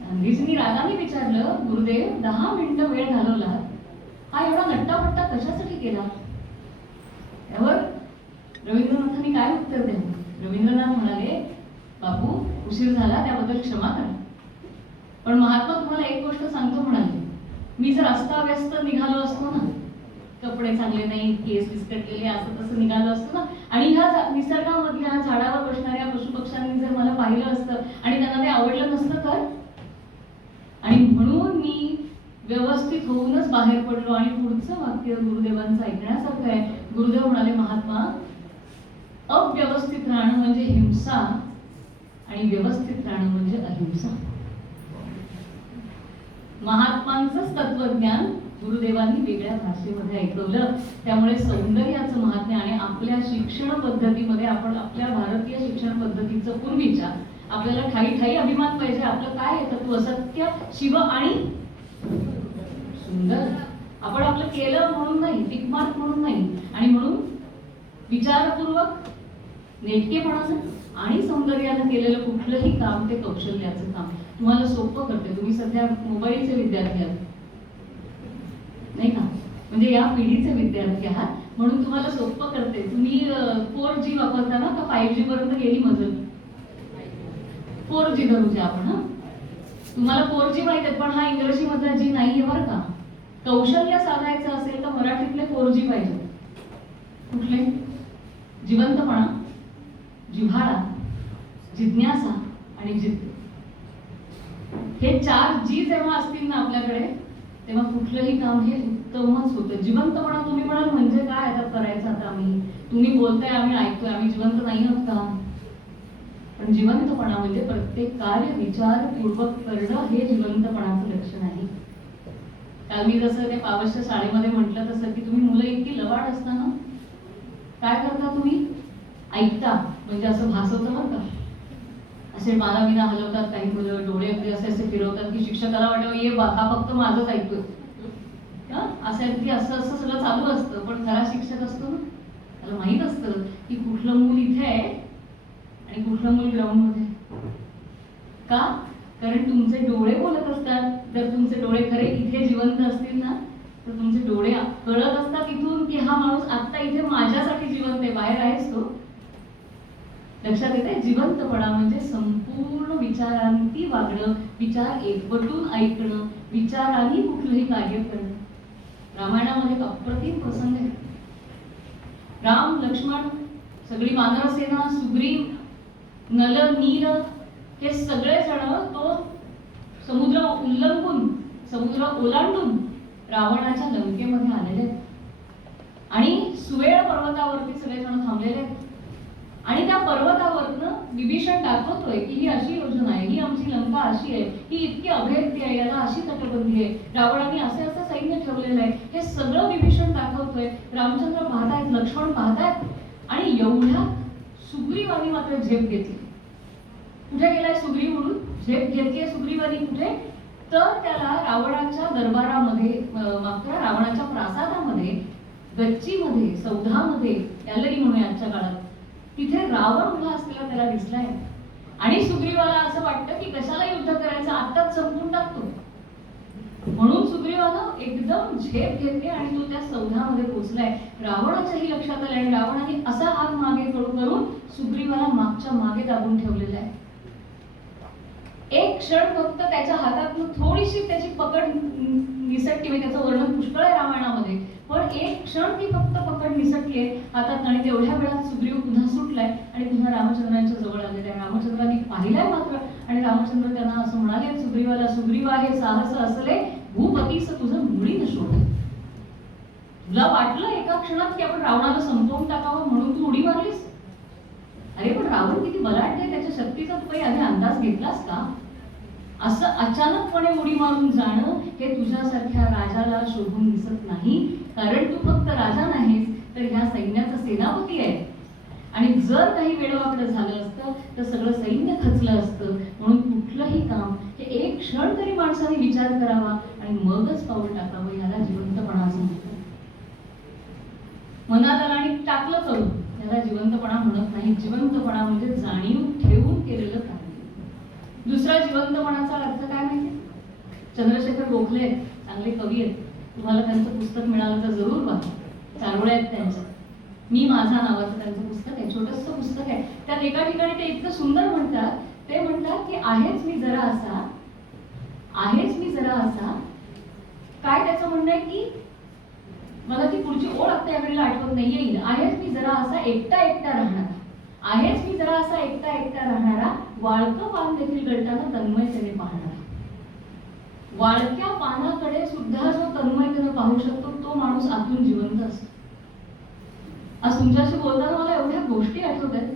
गांधीजींनी रागाने विचारलं गुरुदेव 10 मिनिटं वेळ घालवला, हा एवढा नट्टापट्टा कशासाठी केला? त्यावर रवींद्रनाथांनी काय उत्तर दिलं? रवींद्रनाथ म्हणाले बापू उशीर झाला त्याबद्दल क्षमा करा, पण महात्मा तुम्हाला एक गोष्ट सांगतो म्हणाले, मी जर अस्ताव्यस्त निघालो असतो ना, कपडे चांगले नाही, केस विस्कटलेले, असं तसं निघालो असतो ना, आणि ह्या निसर्गामधल्या झाडावर बसणाऱ्या पशुपक्ष्यांनी जर मला पाहिलं असतं आणि त्यांना ते आवडलं नसतं तर, आणि म्हणून मी व्यवस्थित होऊनच बाहेर पडलो. आणि पुढचं वाक्य गुरुदेवांचं ऐकण्यासारखं आहे. गुरुदेव म्हणाले महात्मा अव्यवस्थित राहणं म्हणजे हिंसा आणि व्यवस्थित राहणं म्हणजे अहिंसा. महात्मांचंच तत्वज्ञान गुरुदेवांनी वेगळ्या भाषेमध्ये ऐकवलं. त्यामुळे सौंदर्याचं महात्म्य आणि आपल्या शिक्षण पद्धतीमध्ये आपण आपल्या भारतीय शिक्षण पद्धतीचं पूर्वीच्या आपल्याला ठाई ठाई अभिमान पाहिजे. आपलं काय आहे तत्व? सत्य, शिव आणि सुंदर. आपण आपलं केलं म्हणून नाही, टिकमार्क म्हणून नाही, आणि म्हणून विचारपूर्वक नेटकेपणानं आणि सौंदर्यानं केलेलं कुठलंही काम ते कौशल्याचं काम तुम्हाला सोपं करते. तुम्ही सध्या मोबाईलचे विद्यार्थी आहात नाही का, म्हणजे या पिढीचे विद्यार्थी आहात म्हणून तुम्हाला सोपं करते. तुम्ही 4G वापरता ना, का 5G पर्यंत गेली मजल? 4G धरूचे आपण. हा, तुम्हाला 4G माहित आहे, पण हा इंग्रजी मधला जी नाहीये बरं का. कौशल्य साधायचं असेल तर मराठीतले 4G पाहिजे. कुठले? जिवंतपणा, जिव्हाळा, जिज्ञासा आणि जिद्द. हे 4G जेव्हा असतील ना आपल्याकडे, तेव्हा कुठलंही काम हे उत्तमच होतं. जिवंतपणा तुम्ही म्हणाल म्हणजे काय आता करायचं आता आम्ही? तुम्ही बोलताय आम्ही ऐकतोय, आम्ही जिवंत नाही आहोत का? पण जिवंतपणा म्हणजे प्रत्येक कार्य विचारपूर्वक करणं हे जिवंतपणाचं लक्षण आहे. काल मी जसं ते पावसच्या शाळेमध्ये म्हटलं तसं की तुम्ही मुलं इतकी लवाड असताना काय करता? तुम्ही ऐकता, म्हणजे असं भासवतं बरं का, असे माना विना हलवतात काही मुलं, डोळे अगदी असे असे फिरवतात की शिक्षकाला वाटतं ये हा फक्त माझंच ऐकतोय. असं अगदी असं असं सगळं चालू असतं. पण खरा शिक्षक असतो ना, त्याला माहित असतं की कुठलं मूल इथे आहे आणि कुठलं मूल ग्राउंड मध्ये. का? कारण तुमचे डोळे बोलत असतात. जर तुमचे डोळे खरे इथे जिवंत असतील ना, तर तुमचे डोळे कळत असतात इथून की हा माणूस आता इथे माझ्यासाठी जिवंत आहे, बाहेर आहेच तो. लक्षात येते? जिवंतपणा म्हणजे संपूर्ण विचारांती वागणं, विचार एकवटून ऐकणं, विचारांनी कुठलंही कार्य करणं. रामायणामध्ये अप्रतिम प्रसंग आहे. राम, लक्ष्मण, सगळी वानर सेना, सुग्रीव, नल, नील हे सगळे जण तो समुद्र उल्लंघून, समुद्र ओलांडून रावणाच्या लंकेमध्ये आलेले आहेत. आणि सुवेळ पर्वतावरती सगळे जण थांबलेले आहेत. आणि त्या पर्वतावरनं विभीषण दाखवतोय की ही अशी योजना आहे, ही आमची लंका अशी आहे, ही इतकी अभेद्य आहे, याला अशी तटबंदी आहे, रावणाने असे असं सैन्य ठेवलेलं आहे. हे सगळं विभीषण दाखवतोय. रामचंद्र पाहतायत, लक्ष्मण पाहतायत. आणि एवढ्या सुग्रीवानी मात्र झेप घेतली. कुठे गेलाय सुग्रीव म्हणून झेप घेतलीये सुग्रीवानी कुठे? तर त्याला रावणाच्या दरबारामध्ये, मात्र रावणाच्या प्रासादामध्ये, गच्चीमध्ये, सौधामध्ये, गॅलरी म्हणूया आजच्या काळात, तिथे रावण उभा असलेला त्याला दिसलाय. आणि सुग्रीवाला असं वाटतं की कशाला युद्ध करायचं, आत्ताच संपून टाकतो. म्हणून सुग्रीवानं एकदम झेप घेतली आणि तो त्या सौधामध्ये पोहोचलाय. रावणाच्याही लक्षात आलं आणि रावणाने असा हात मागे करून सुग्रीवाला मागच्या मागे दाबून ठेवलेला आहे. एक क्षण फक्त त्याच्या हातातून थोडीशी त्याची पकड निसटली. म्हणजे त्याचं वर्णन पुष्कळ आहे रामायणामध्ये, पण एक क्षण ती फक्त पकड निसटली हातात. आणि तेवढ्या वेळात सुग्रीव पुन्हा सुटलाय आणि पुन्हा रामचंद्रांच्या जवळ आलेला आहे. रामचंद्रांनी पाहिलाय मात्र, आणि रामचंद्र त्यांना असं म्हणाले सुग्रीवाला, सुग्रीव आहे साहस असले भूपतीस तुझं मुळी न शोध. तुला वाटलं एका क्षणात की आपण रावणाला संपवून टाकावं म्हणून तू उडी मारलीस? अरे पण रावण किती बलाढ्य आहे, त्याच्या शक्तीचा तू काही आधी अंदाज घेतलास का? असं अचानकपणे उडी मारून जाणं हे तुझ्यासारख्या राजाला शोभून दिसत नाही. कारण तू फक्त राजा नाहीस, तर ह्या सैन्याचा सेनापती आहे. आणि जर काही वेडवाकडं झालं असतं तर सगळं सैन्य खचलं असतं. म्हणून कुठलंही काम हे एक क्षण तरी माणसाने विचार करावा आणि मगच पाऊल टाकावं. याला जिवंतपणाचं म्हणतात. मनात आलं आणि टाकलं करून, याला जिवंतपणा म्हणत नाही. जिवंतपणा म्हणजे जाणीव ठेवून केलेलं काम. दुसरा जिवंतपणाचा अर्थ काय माहिती? चंद्रशेखर गोखले चांगले कवी आहेत. तुम्हाला त्यांचं पुस्तक मिळालं तर जरूर वाचा. चारोळ्या आहेत त्यांच्या. मी माझा नावाचं त्यांचं पुस्तक आहे. छोटंसं पुस्तक आहे. त्यात एका ठिकाणी ते इतकं सुंदर म्हणतात. ते म्हणतात की आहेच मी जरा असा, आहेच मी जरा असा. काय त्याचं म्हणणं आहे की मला ती पुढची ओळ आता यावेळेला आठवत नाही येईल. आहेच मी जरा असा एकटा एकटा राहणारा, आहेच मी जरा असा एकटा एकटा राहणारा, वाळकं पान देखील गळताना तन्मयतेने पाहणारा. वाळक्या पानाकडे सुद्धा जो तन्मयतेने पाहू शकतो तो माणूस आतून जिवंत असतो. आज तुमच्याशी बोलताना मला एवढ्या गोष्टी आठवत आहेत.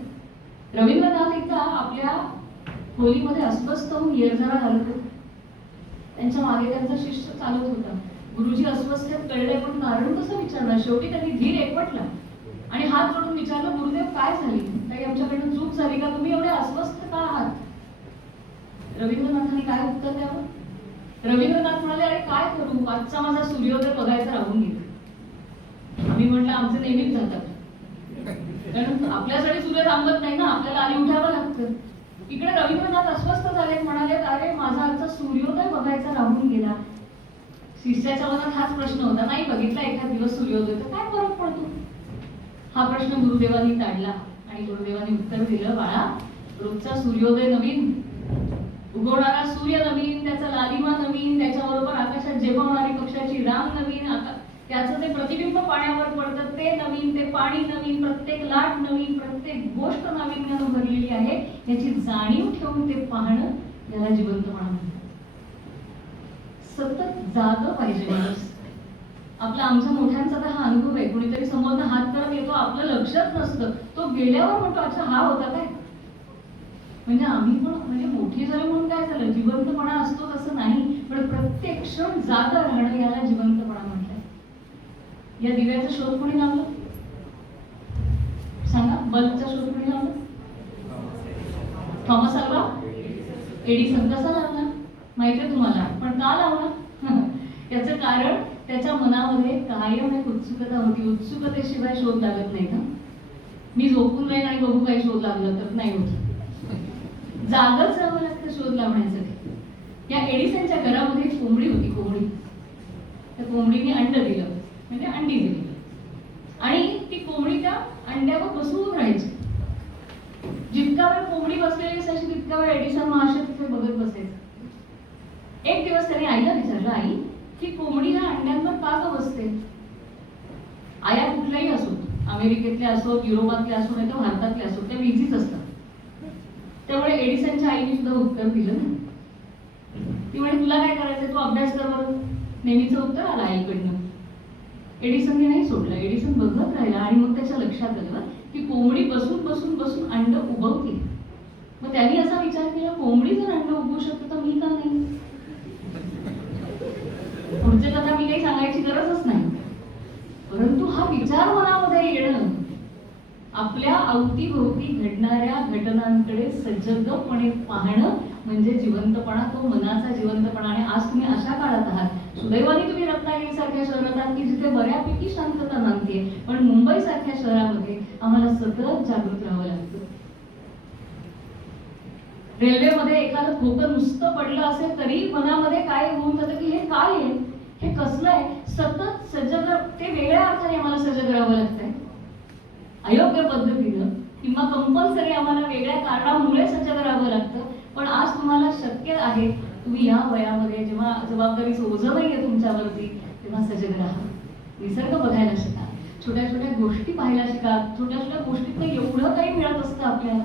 रवींद्रनाथ एकदा आपल्या खोलीमध्ये अस्वस्थ होऊन येरझारा घालत होते. त्यांच्या मागे त्यांचा शिष्य चालत होता. गुरुजी अस्वस्थ कळले, पण कारण कसं विचारलं. शेवटी त्यांनी धीर एकवटला आणि हात जोडून विचारलं, गुरुदेव काय झाली, काही आमच्याकडनं चूक झाली का, तुम्ही एवढे अस्वस्थ का आहात? रवींद्रनाथांनी काय उत्तर द्यावं? रवींद्रनाथ म्हणाले, अरे काय करू, आजचा माझा सूर्योदय बघायचा राहून गेला. आम्ही म्हटलं आमचे नेहमीच जातात. कारण आपल्यासाठी सूर्य थांबत नाही ना, आपल्याला आधी उठावं लागतं. इकडे रवींद्रनाथ अस्वस्थ झाले, म्हणाले अरे माझा आजचा सूर्योदय बघायचा राहून गेला. शिष्याच्या मनात हाच प्रश्न होता, नाही बघितला एखाद दिवस सूर्योदय तर काय फरक पडतो. हा प्रश्न गुरुदेवांनी काढला आणि गुरुदेवांनी उत्तर दिलं, बाळा रोजचा सूर्योदय नवीन, उगवणारा सूर्य नवीन, त्याचा लालिमा नवीन, त्याच्याबरोबर आकाशात झेपावणारी पक्षाची रांग नवीन, त्याचं ते प्रतिबिंब पाण्यावर पडतं ते नवीन, ते पाणी नवीन, प्रत्येक लाट नवीन, प्रत्येक गोष्ट नाविन्यानं भरलेली आहे, याची जाणीव ठेवून ते पाहणं याला जिवंतपणा म्हणतात. सतत जागं पाहिजे माणूस. आपला आमच्या मोठ्यांचा तर हा अनुभव आहे, कुणीतरी समोरनं हात करत येतो, आपलं लक्षच नसतं, तो गेल्यावर म्हणतो अच्छा हा होता काय. म्हणजे आम्ही पण म्हणजे मोठी झाली म्हणून काय झालं, जिवंतपणा असतो तसं नाही, पण प्रत्येक क्षण जागा राहणं याला जिवंतपणा म्हणतात. या दिव्याचा शोध कोणी लावला सांगा, बल्बचा शोध कोणी लावला? Thomas Alva Edison. कसा लावला माहितीये तुम्हाला, पण का लावला? याचं कारण त्याच्या मनामध्ये कायम एक उत्सुकता होती. उत्सुकतेशिवाय शोध लागत नाही ना. मी झोपून राहीन आणि बघू काही शोध लागला तर नाही होत, जागच राहावं लागतं शोध लावण्यासाठी. या एडिसनच्या घरामध्ये एक कोंबडी होती, कोंबडी. त्या कोंबडीने अंड दिलं, म्हणजे अंडी दिली, आणि ती कोंबडी त्या अंड्यावर बसून राहायची. जितका वेळ कोंबडी बसलेली असायची तितका वेळ एडिसन महाशय तिथे बघत बसायचं. एक दिवस त्याने आईला विचारलं, आई की कोंबडी ह्या अंड्यांवर का ग बसते? आया कुठल्याही असोत, अमेरिकेतल्या असोत, युरोपातल्या असो, नाही तर भारतातल्या असोत, त्या बिझीच असतात. त्यामुळे एडिसनच्या आईने सुद्धा उत्तर दिलं नाही. ती म्हणे तुला काय करायचं, तू अभ्यास कर बरं. नेहमीचं उत्तर आलं आईकडनं. एडिसनने नाही सोडलं, एडिसन बघत राहिला आणि मग त्याच्या लक्षात आलं की कोंबडी बसून बसून बसून अंड उगवते. मग त्यांनी असा विचार केला, कोंबडी जर अंड उगवू शकते तर मी का नाही? पुढची कथा मी काही सांगायची गरजच नाही, परंतु हा विचार मनामध्ये येणं, आपल्या अवतीभोवती घडणाऱ्या घटनांकडे सजगपणे पाहणं म्हणजे जिवंतपणा, तो मनाचा जिवंतपणा. आणि आज तुम्ही अशा काळात आहात, सुदैवाने तुम्ही रत्नागिरी सारख्या शहरात आहात की जिथे बऱ्यापैकी शांतता नांदते, पण मुंबई सारख्या शहरामध्ये आम्हाला सतत जागृत राहावं लागतं. रेल्वेमध्ये एखादं खोकं नुसतं पडलं असेल तरी मनामध्ये काय होऊन जातं की हे काय आहे, हे कसलं आहे. सतत सजग, ते वेगळ्या अर्थाने आम्हाला सजग राहावं लागतंय, अयोग्य पद्धतीनं किंवा कंपल्सरी आम्हाला वेगळ्या कारणामुळे सजग राहावं लागतं. पण आज तुम्हाला शक्य आहे, तुम्ही या वयामध्ये जेव्हा जबाबदारीचं ओझं नाहीये तुमच्यावरती, तेव्हा सजग राहा. निसर्ग बघायला शिका, छोट्या छोट्या गोष्टी पाहायला शिका. छोट्या छोट्या गोष्टीतनं एवढं काही मिळत असतं आपल्याला.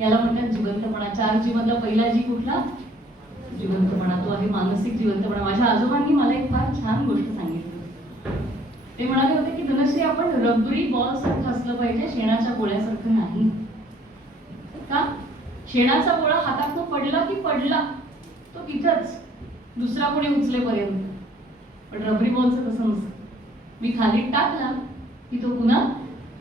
याला म्हणतात जिवंतपणा. 4G मधला पहिला जी कुठला? जिवंतपणा. तो आहे मानसिक जिवंतपणा. माझ्या आजोबांनी मला एक फार छान गोष्ट सांगितली. ते म्हणाले होते की धनश्री, आपण रबरी बॉल सारखं असलं पाहिजे, शेणाच्या गोळ्यासारखं नाही. का? शेणाचा गोळा हातातून पडला की पडला, तो तिथंच, दुसरा कोणी उचलेपर्यंत. पण रबरी बॉलचं तसं नसतं. मी खाली टाकला की तो पुन्हा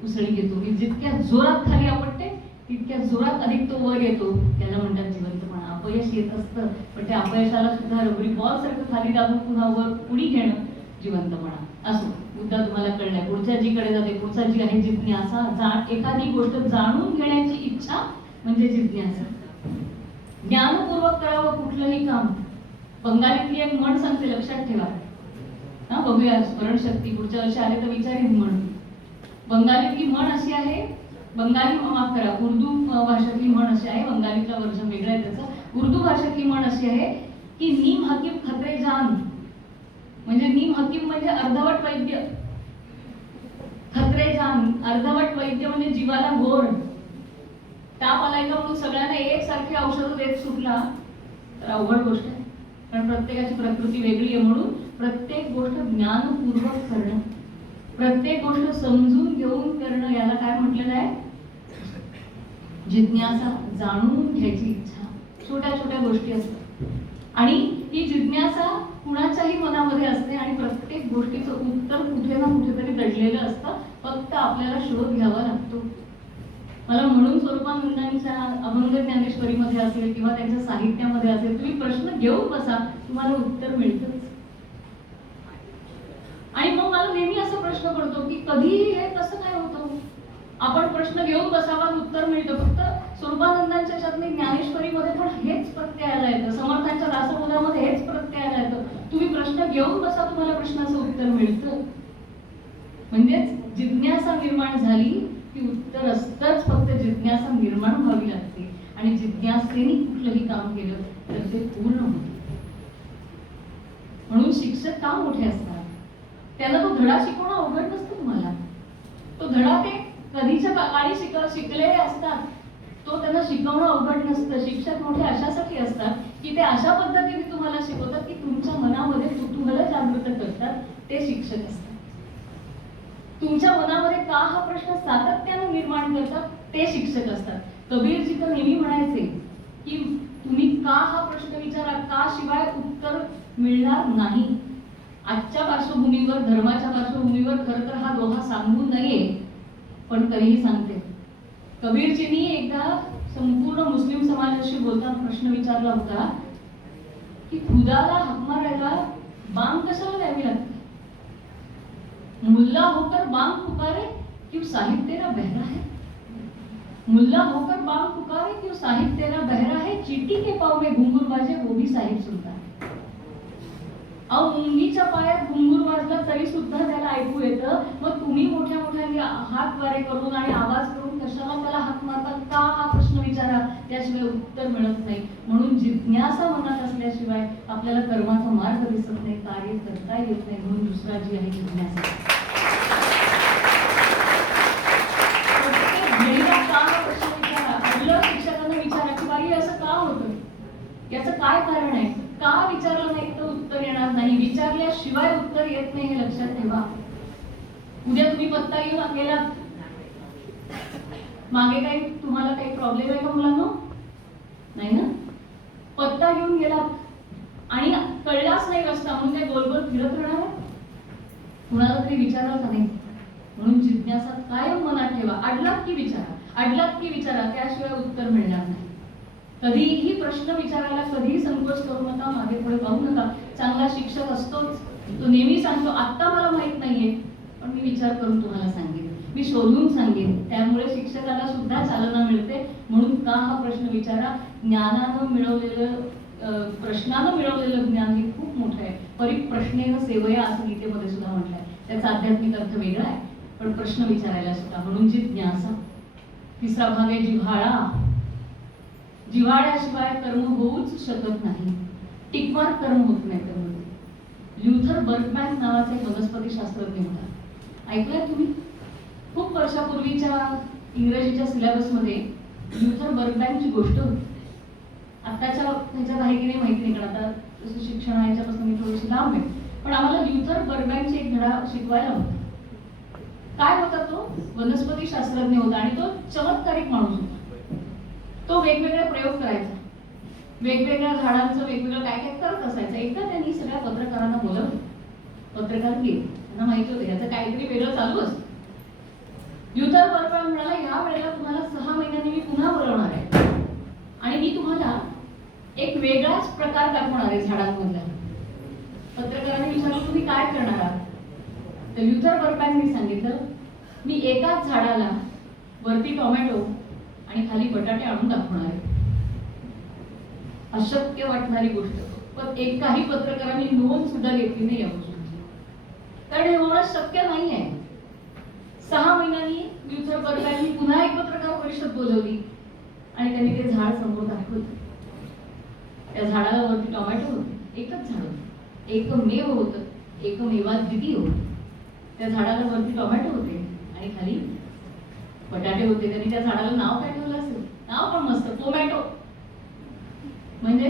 उसळी घेतो. मी जितक्या जोरात खाली आपटते तितक्या जोरात अधिक तो वर येतो. त्याला म्हणतात जिवंतपणा. अपयश येत असतं, पण त्या अपयशाला सुद्धा रबरी बॉल सारखं खाली दाबून पुन्हा वर उडी घेणं जिवंतपणा. असो, मुद्दा तुम्हाला कळलाय. पुढच्या जीकडे जाते, पुढचा जी आहे जिज्ञासा. एखादी गोष्ट जाणून घेण्याची इच्छा म्हणजे जिज्ञासा. ज्ञानपूर्वक करावं कुठलंही काम. बंगालीतली एक म्हण सांगते, लक्षात ठेवा. हा, बघूया स्मरणशक्ती पुढच्या वर्षी आले तर विचारेन म्हण. बंगालीतली म्हण अशी आहे, बंगाली माफ करा, उर्दू भाषेतली म्हण अशी आहे, बंगालीतला वर्जन वेगळं आहे त्याचं. उर्दू भाषेतली म्हण अशी आहे की नीम हकीम खतरे जान. म्हणजे नीम हकीम म्हणजे अर्धवट वैद्य, खतरे जान अर्धवट वैद्य म्हणजे जीवाला घोर. ताप आलाय का म्हणून सगळ्यांना एकसारखी औषधं देत सुटला तर अवघड गोष्ट आहे. पण प्रत्येकाची प्रकृती वेगळी आहे, म्हणून प्रत्येक गोष्ट ज्ञानपूर्वक करणं, प्रत्येक गोष्ट समजून घेऊन करणं, याला काय म्हटलेलं आहे? जिज्ञासा. जाणून घ्यायची इच्छा. छोट्या छोट्या गोष्टी असतात आणि ही जिज्ञासा कुणाच्याही मनामध्ये असते आणि प्रत्येक गोष्टीचं उत्तर कुठे ना कुठेतरी दडलेलं असतं, फक्त आपल्याला शोध घ्यावा लागतो. मला म्हणून स्वरूपानंदांच्या अभंग ज्ञानेश्वरीमध्ये असेल किंवा त्यांच्या साहित्यामध्ये असेल, तुम्ही प्रश्न घेऊन बसा, तुम्हाला उत्तर मिळतंच. आणि मग मला नेहमी असा प्रश्न पडतो की कधी हे कसं काय होतं? आपण प्रश्न घेऊन बसावा उत्तर मिळतं. फक्त स्वरूपानंदांच्या याच्यातले ज्ञानेश्वरीमध्ये पण हेच प्रत्ययाला येतं, समर्थांच्या दासबोधामध्ये हेच प्रत्ययाला येतं. तुम्ही प्रश्न घेऊन बसा, तुम्हाला प्रश्नाचं उत्तर मिळतं. म्हणजेच जिज्ञासा निर्माण झाली की उत्तर असतंच, फक्त जिज्ञासा निर्माण व्हावी लागते. आणि जिज्ञासेने कुठलंही काम केलं तर ते पूर्ण होते. म्हणून शिक्षक का मोठे असतात? त्यांना तो धडा शिकवणं अवघड नसतं. तुम्हाला तो धडा ते कधीच्या काळी शिकलेले असतात, तो त्यांना शिकवणं अवघड नसतं. शिक्षक मोठे अशासाठी असतात की ते अशा पद्धतीने तुम्हाला शिकवतात की तुमच्या मनामध्ये कुतूहल जागृत करतात. ते शिक्षक असतात. तुमच्या मनामध्ये का हा प्रश्न सातत्याने निर्माण करतात, ते शिक्षक असतात. कबीरजी तर नेहमी म्हणायचे की तुम्ही का हा प्रश्न विचारा, का शिवाय उत्तर मिळणार नाही. आजच्या पार्श्वभूमीवर, धर्माच्या पार्श्वभूमीवर खरं तर हा दोहा सांगू नये, पण तरीही सांगते. कबीरजींनी एकदा संपूर्ण मुस्लिम समाजाशी बोलताना प्रश्न विचारला होता की खुदाला हाक मारायला बांग कशाला द्यावी लागते? मुल्ला होकर बांग पुकारे क्यों साहिब तेरा बहरा है? मुल्ला होकर बांग पुकारे क्यों साहिब तेरा बहरा है? चीटी के पाव में घुंगूर बाजे वो भी साहिब सुनता है. अहो, मुंगीच्या पायात घुंगूर वाजला तरी सुद्धा त्याला ऐकू येतं. मग तुम्ही मोठ्या मोठ्या हात वारे करून आणि आवाज करून कशाला त्याला हाक मारतात? का हा प्रश्न विचारा, त्याशिवाय उत्तर मिळत नाही. म्हणून जिज्ञासा मनात असल्याशिवाय आपल्याला कर्माचा मार्ग दिसत नाही, कार्य करता येत नाही. म्हणून दुसरा जी आहे जिज्ञासा. प्रत्येक घडीला का हा प्रश्न विचारा. आपलं शिक्षकांना विचारा की बाई असं का होतं, याचं काय कारण आहे. का विचारलं नाही तर उत्तर येणार नाही. विचारल्याशिवाय उत्तर येत नाही, हे लक्षात ठेवा. उद्या तुम्ही पत्ता घेऊन गेलात, मागे काही तुम्हाला काही प्रॉब्लेम आहे का मुलांनो? नाही ना? पत्ता घेऊन गेलात आणि कळलाच नाही रस्ता, म्हणून काय गोल गोल फिरत राहणार? कुणाला तरी विचारलं का नाही? म्हणून जिज्ञासा कायम मनात ठेवा. अडलात की विचारा, अडलात की विचारा, त्याशिवाय उत्तर मिळणार नाही. कधीही प्रश्न विचारायला कधीही संकोच करू नका, मागे पुढे पाहू नका. चांगला शिक्षक असतोच, तो नेहमी सांगतो आत्ता मला माहित नाहीये पण मी विचार करून तुम्हाला सांगेन, मी शोधून सांगेन. त्यामुळे शिक्षकाला सुद्धा चालना मिळते. म्हणून का हा प्रश्न विचारा. ज्ञानानं मिळवलेलं, प्रश्नानं मिळवलेलं ज्ञान हे खूप मोठं आहे. परिप्रश्नेन सेवया असं गीतेमध्ये सुद्धा म्हटलंय. त्याचा आध्यात्मिक अर्थ वेगळा आहे, पण प्रश्न विचारायला सुद्धा. म्हणून जिज्ञासा. तिसरा भाग आहे जिव्हाळा. जिव्हाळ्याशिवाय कर्म होऊच शकत नाही. टिकवार कर्म होत नाही त्यामध्ये. ल्युथर बर्कमॅन नावाचा एक वनस्पती शास्त्रज्ञ होता. ऐकलंय तुम्ही? खूप वर्षापूर्वीच्या इंग्रजीच्या सिलेबसमध्ये ल्युथर बर्कमॅनची गोष्ट होती. आत्ताच्या ह्याच्या माहितीने माहिती नाही, कारण आता जसं शिक्षण आहे याच्यापासून मी थोडीशी लांब आहे. पण आम्हाला ल्युथर बर्कमॅनची एक धडा शिकवायला होता. काय होता तो? वनस्पती शास्त्रज्ञ होता आणि तो चमत्कारिक माणूस होता. तो वेगवेगळे प्रयोग करायचा, वेगवेगळ्या झाडांचं वेगवेगळं काय काय करत असायचं. एकदा त्यांनी सगळ्या पत्रकारांना बोलवलं. पत्रकार गेले, त्यांना माहिती होतं याचं काहीतरी वेगळं चालू असतं. ल्युथर बर्कमॅन म्हणाला, ह्या वेळेला तुम्हाला 6 महिन्यांनी मी पुन्हा बोलवणार आहे आणि मी तुम्हाला एक वेगळाच प्रकार दाखवणार आहे झाडांमधला. पत्रकारांनी विचारलं, तुम्ही काय करणार आहात? तर ल्युथर बर्कमॅननी सांगितलं, मी एकाच झाडाला वरती टोमॅटो आणि खाली बटाटे आणून दाखवणार आहे. अशक्य वाटणारी गोष्ट, पण एकाही पत्रकारांनी नोंद सुद्धा घेतली नाही या गोष्टीची, कारण हे होणं शक्य नाही आहे. 6 महिन्यांनी ल्युथर बर्कमॅननी पुन्हा एक पत्रकार परिषद बोलवली आणि त्यांनी ते झाड समोर दाखवलं. त्या झाडाला वरती टोमॅटो होते, एकच झाड होतं, एकमेव होतं, एकमेवाद्वितीय होतं. त्या झाडाला वरती टोमॅटो होते आणि खाली बटाटे होते. त्यांनी त्या झाडाला नाव काय ठेवलं असेल? नाव पण मस्त, टोमॅटो. म्हणजे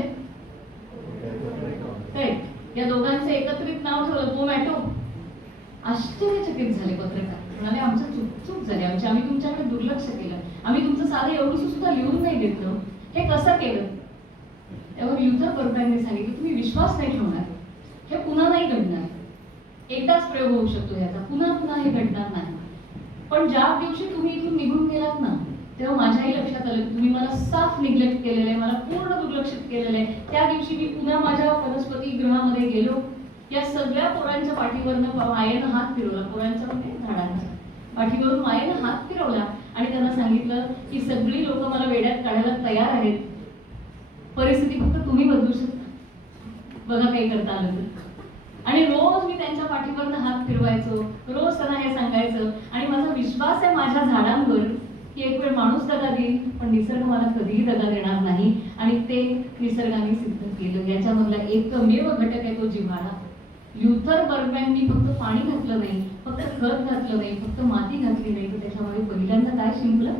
काय या दोघांचं एकत्रित नाव ठेवलं, टोमॅटो. आश्चर्यचकित झाले पत्रकार. म्हणाले, आमचं चूक झाली, आम्ही तुमच्याकडे दुर्लक्ष केलं, आम्ही तुमचं साधं एवढं सुद्धा लिहून नाही घेतलं, हे कसं केलं? त्यावर ल्युथर बर्कमॅनने सांगितलं, तुम्ही विश्वास नाही ठेवणार, हे पुन्हा नाही घडणार. एकदाच प्रयोग होऊ शकतो याचा, पुन्हा पुन्हा हे घडणार नाही. पण ज्या दिवशी तुम्ही इथून निघून गेलात ना, तेव्हा माझ्याही लक्षात आलं की तुम्ही मला साफ निग्लेक्ट केलेलं आहे, मला पूर्ण दुर्लक्षित केलेलं आहे. त्या दिवशी मी पुन्हा माझ्या वनस्पती गृहामध्ये गेलो. या सगळ्या पोरांच्या पाठीवरनं मायेनं हात फिरवला, पोरांच्या म्हणजे झाडांच्या पाठीवरून मायेनं हात फिरवला आणि त्यांना सांगितलं की सगळी लोक मला वेड्यात काढायला तयार आहेत, परिस्थिती फक्त तुम्ही बदलू शकता, बघा काही करता आलं तर. आणि रोज मी त्यांच्या पाठीवरनं हात फिरवायचो, रोज त्यांना हे सांगायचं. आणि माझा विश्वास आहे माझ्या झाडांवर की एक वेळ माणूस दगा देईल, पण निसर्ग मला कधीही दगा देणार नाही. आणि ते निसर्गाने सिद्ध केलं. याच्यामधला एकमेव घटक आहे तो जिव्हाळा. ल्युथर बर्गमॅननी फक्त पाणी घातलं नाही, फक्त खत घातलं नाही, फक्त माती घातली नाही, तर त्याच्यामध्ये पहिल्यांदा काय शिंपलं?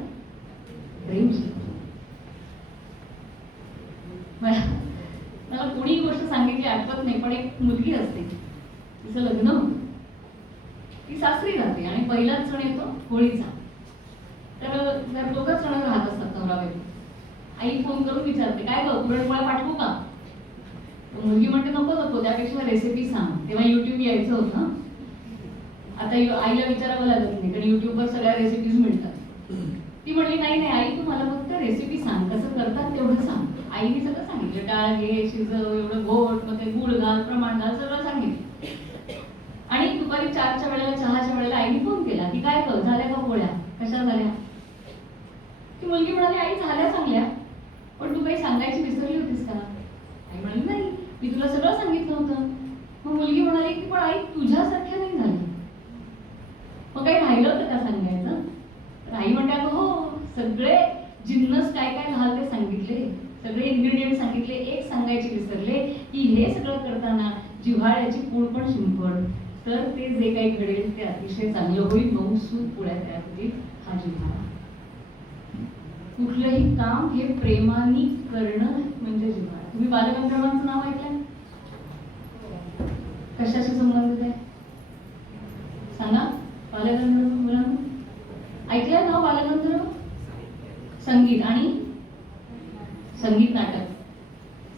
प्रेम शिंपलं. मला कोणी गोष्ट सांगितली आठवत नाही, पण एक मुलगी असते, तिचं लग्न होतं, ती सासरी जाते आणि पहिलाच सण येतो होळीचा. तर दोघंच जण राहत असतात नवरा बायको. आई फोन करून विचारते, काय गं पुरणपोळ्या पाठवू का? मुलगी म्हणते नको नको, त्यापेक्षा रेसिपी सांग. तेव्हा युट्यूब यायचं होतं. आता आईला विचारावं लागत नाही, कारण युट्यूबवर सगळ्या रेसिपीज मिळतात. ती म्हणली नाही नाही आई, तू मला फक्त रेसिपी सांग, कसं करतात तेवढं सांग. आईने सगळं सांगितलं, डाळ घे, शिजव, एवढं गोड, मग ते गुळ घाल, प्रमाण घाल, सगळं सांगितलं. आणि दुपारी 4च्या वेळेला, चहाच्या वेळेला आईने फोन केला की काय कर, झाल्या का पोळ्या, कशा झाल्या? ती मुलगी म्हणाली आई झाल्या चांगल्या, पण तू काही सांगायची विसरली होतीस का? आई म्हणाली नाही, मी तुला सगळं सांगितलं होतं. मग मुलगी म्हणाली की पण आई तुझ्यासारख्या नाही झाली, मग काही राहिलं होतं का सांगायचं? तर आई म्हणते अगं हो, सगळे जिन्नस काय काय घाल ते सांगितले, सगळे इन्ग्रेडियंट सांगितले, एक सांगायचे विसरले की हे सगळं करताना जिव्हाळ्याची पूड पण शिंपड, तर ते जे काही घडेल ते अतिशय चांगलं होईल, मऊसूद पोळ्या तयार होतील. हा जिव्हाळा. कुठलंही काम हे प्रेमाने करणं म्हणजे जिव्हाळा. तुम्ही बालगंधर्वांचं नाव ऐकलंय? कशाशी संबंधित आहे सांगा? बालगंधर्व मुलांना ऐकलंय नाव बालगंधर्व? संगीत आणि संगीत नाटक.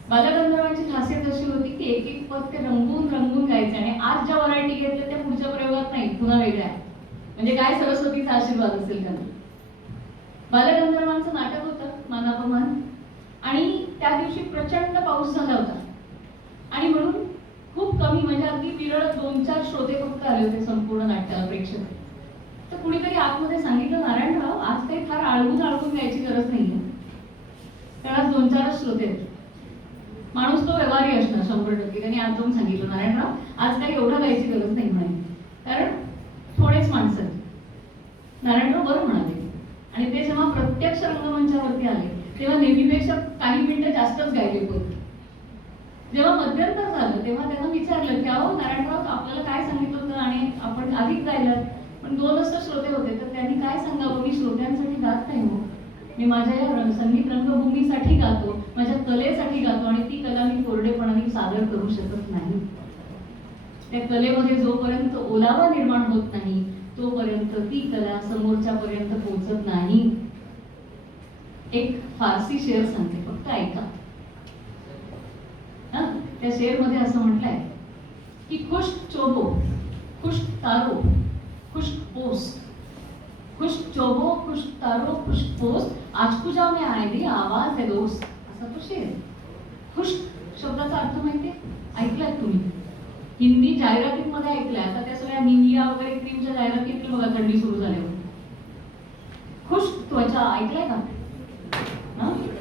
बालगंधर्वांची खासियत अशी होती की एक एक पद ते रंगून रंगून गायचे. आणि आज ज्या व्हरायटी घेतल्या त्या पुढच्या प्रयोगात नाही, पुन्हा वेगळ्या आहे. म्हणजे काय सरस्वतीचा आशीर्वाद असेल त्यांना. बालगंधर्वांचं नाटक होतं मानापमान, आणि त्या दिवशी प्रचंड पाऊस झाला होता. आणि म्हणून खूप कमी, म्हणजे अगदी विरळ 2-4 श्रोते फक्त आले होते संपूर्ण नाट्याला, प्रेक्षक. तर कुणीतरी आतमध्ये सांगितलं, नारायणराव आज काही फार आळवून आळवून गायची गरज नाहीये, कारण आज 2-4 श्रोते आहेत. माणूस तो व्यवहारी असणार 100%. त्यांनी आज जाऊन सांगितलं, नारायणराव आज काही एवढं गायची गरज नाही म्हणे, कारण थोडेच माणसं आहेत. नारायणराव बरं म्हणाले. आणि ते जेव्हा प्रत्यक्ष रंगमंचावरती आले तेव्हा नेहमीपेक्षा काही मिनिटं जास्तच गायले होते. जेव्हा मध्यंतर झालं तेव्हा त्यांना विचारलं की अहो नारायणराव आपल्याला काय सांगितलं होतं आणि आपण अधिक गायलं, पण 2च श्रोते होते. तर त्यांनी काय सांगावं, मी श्रोत्यांसाठी गात नाही हो, मी माझ्या या संगीत रंगभूमीसाठी गातो, माझ्या कलेसाठी गातो, आणि ती कला मी कोरडेपणाने सादर करू शकत नाही. त्या कलेमध्ये जोपर्यंत ओलावा निर्माण होत नाही तोपर्यंत ती कला समोरच्या पर्यंत पोहोचत नाही. एक फारसी शेर सांगते, फक्त ऐका. त्या शेर मध्ये असं म्हटलंय की खुश चोबो खुश तारो खुश पोस, खुश चोबो खुश तारो खुश पोस, आज पूजा में आए दी आवाज है दोस्त, असा तो शेर. खुश शब्दाचा अर्थ माहितीये? ऐकलाय तुम्ही? हिंदी जाहिरातींमध्ये ऐकलंय. आता त्या सगळ्या निविया वगैरे क्रीमच्या जाहिरातीत बघा, थंडी सुरू झाल्यावर. खुश त्वचा ऐकलंय का?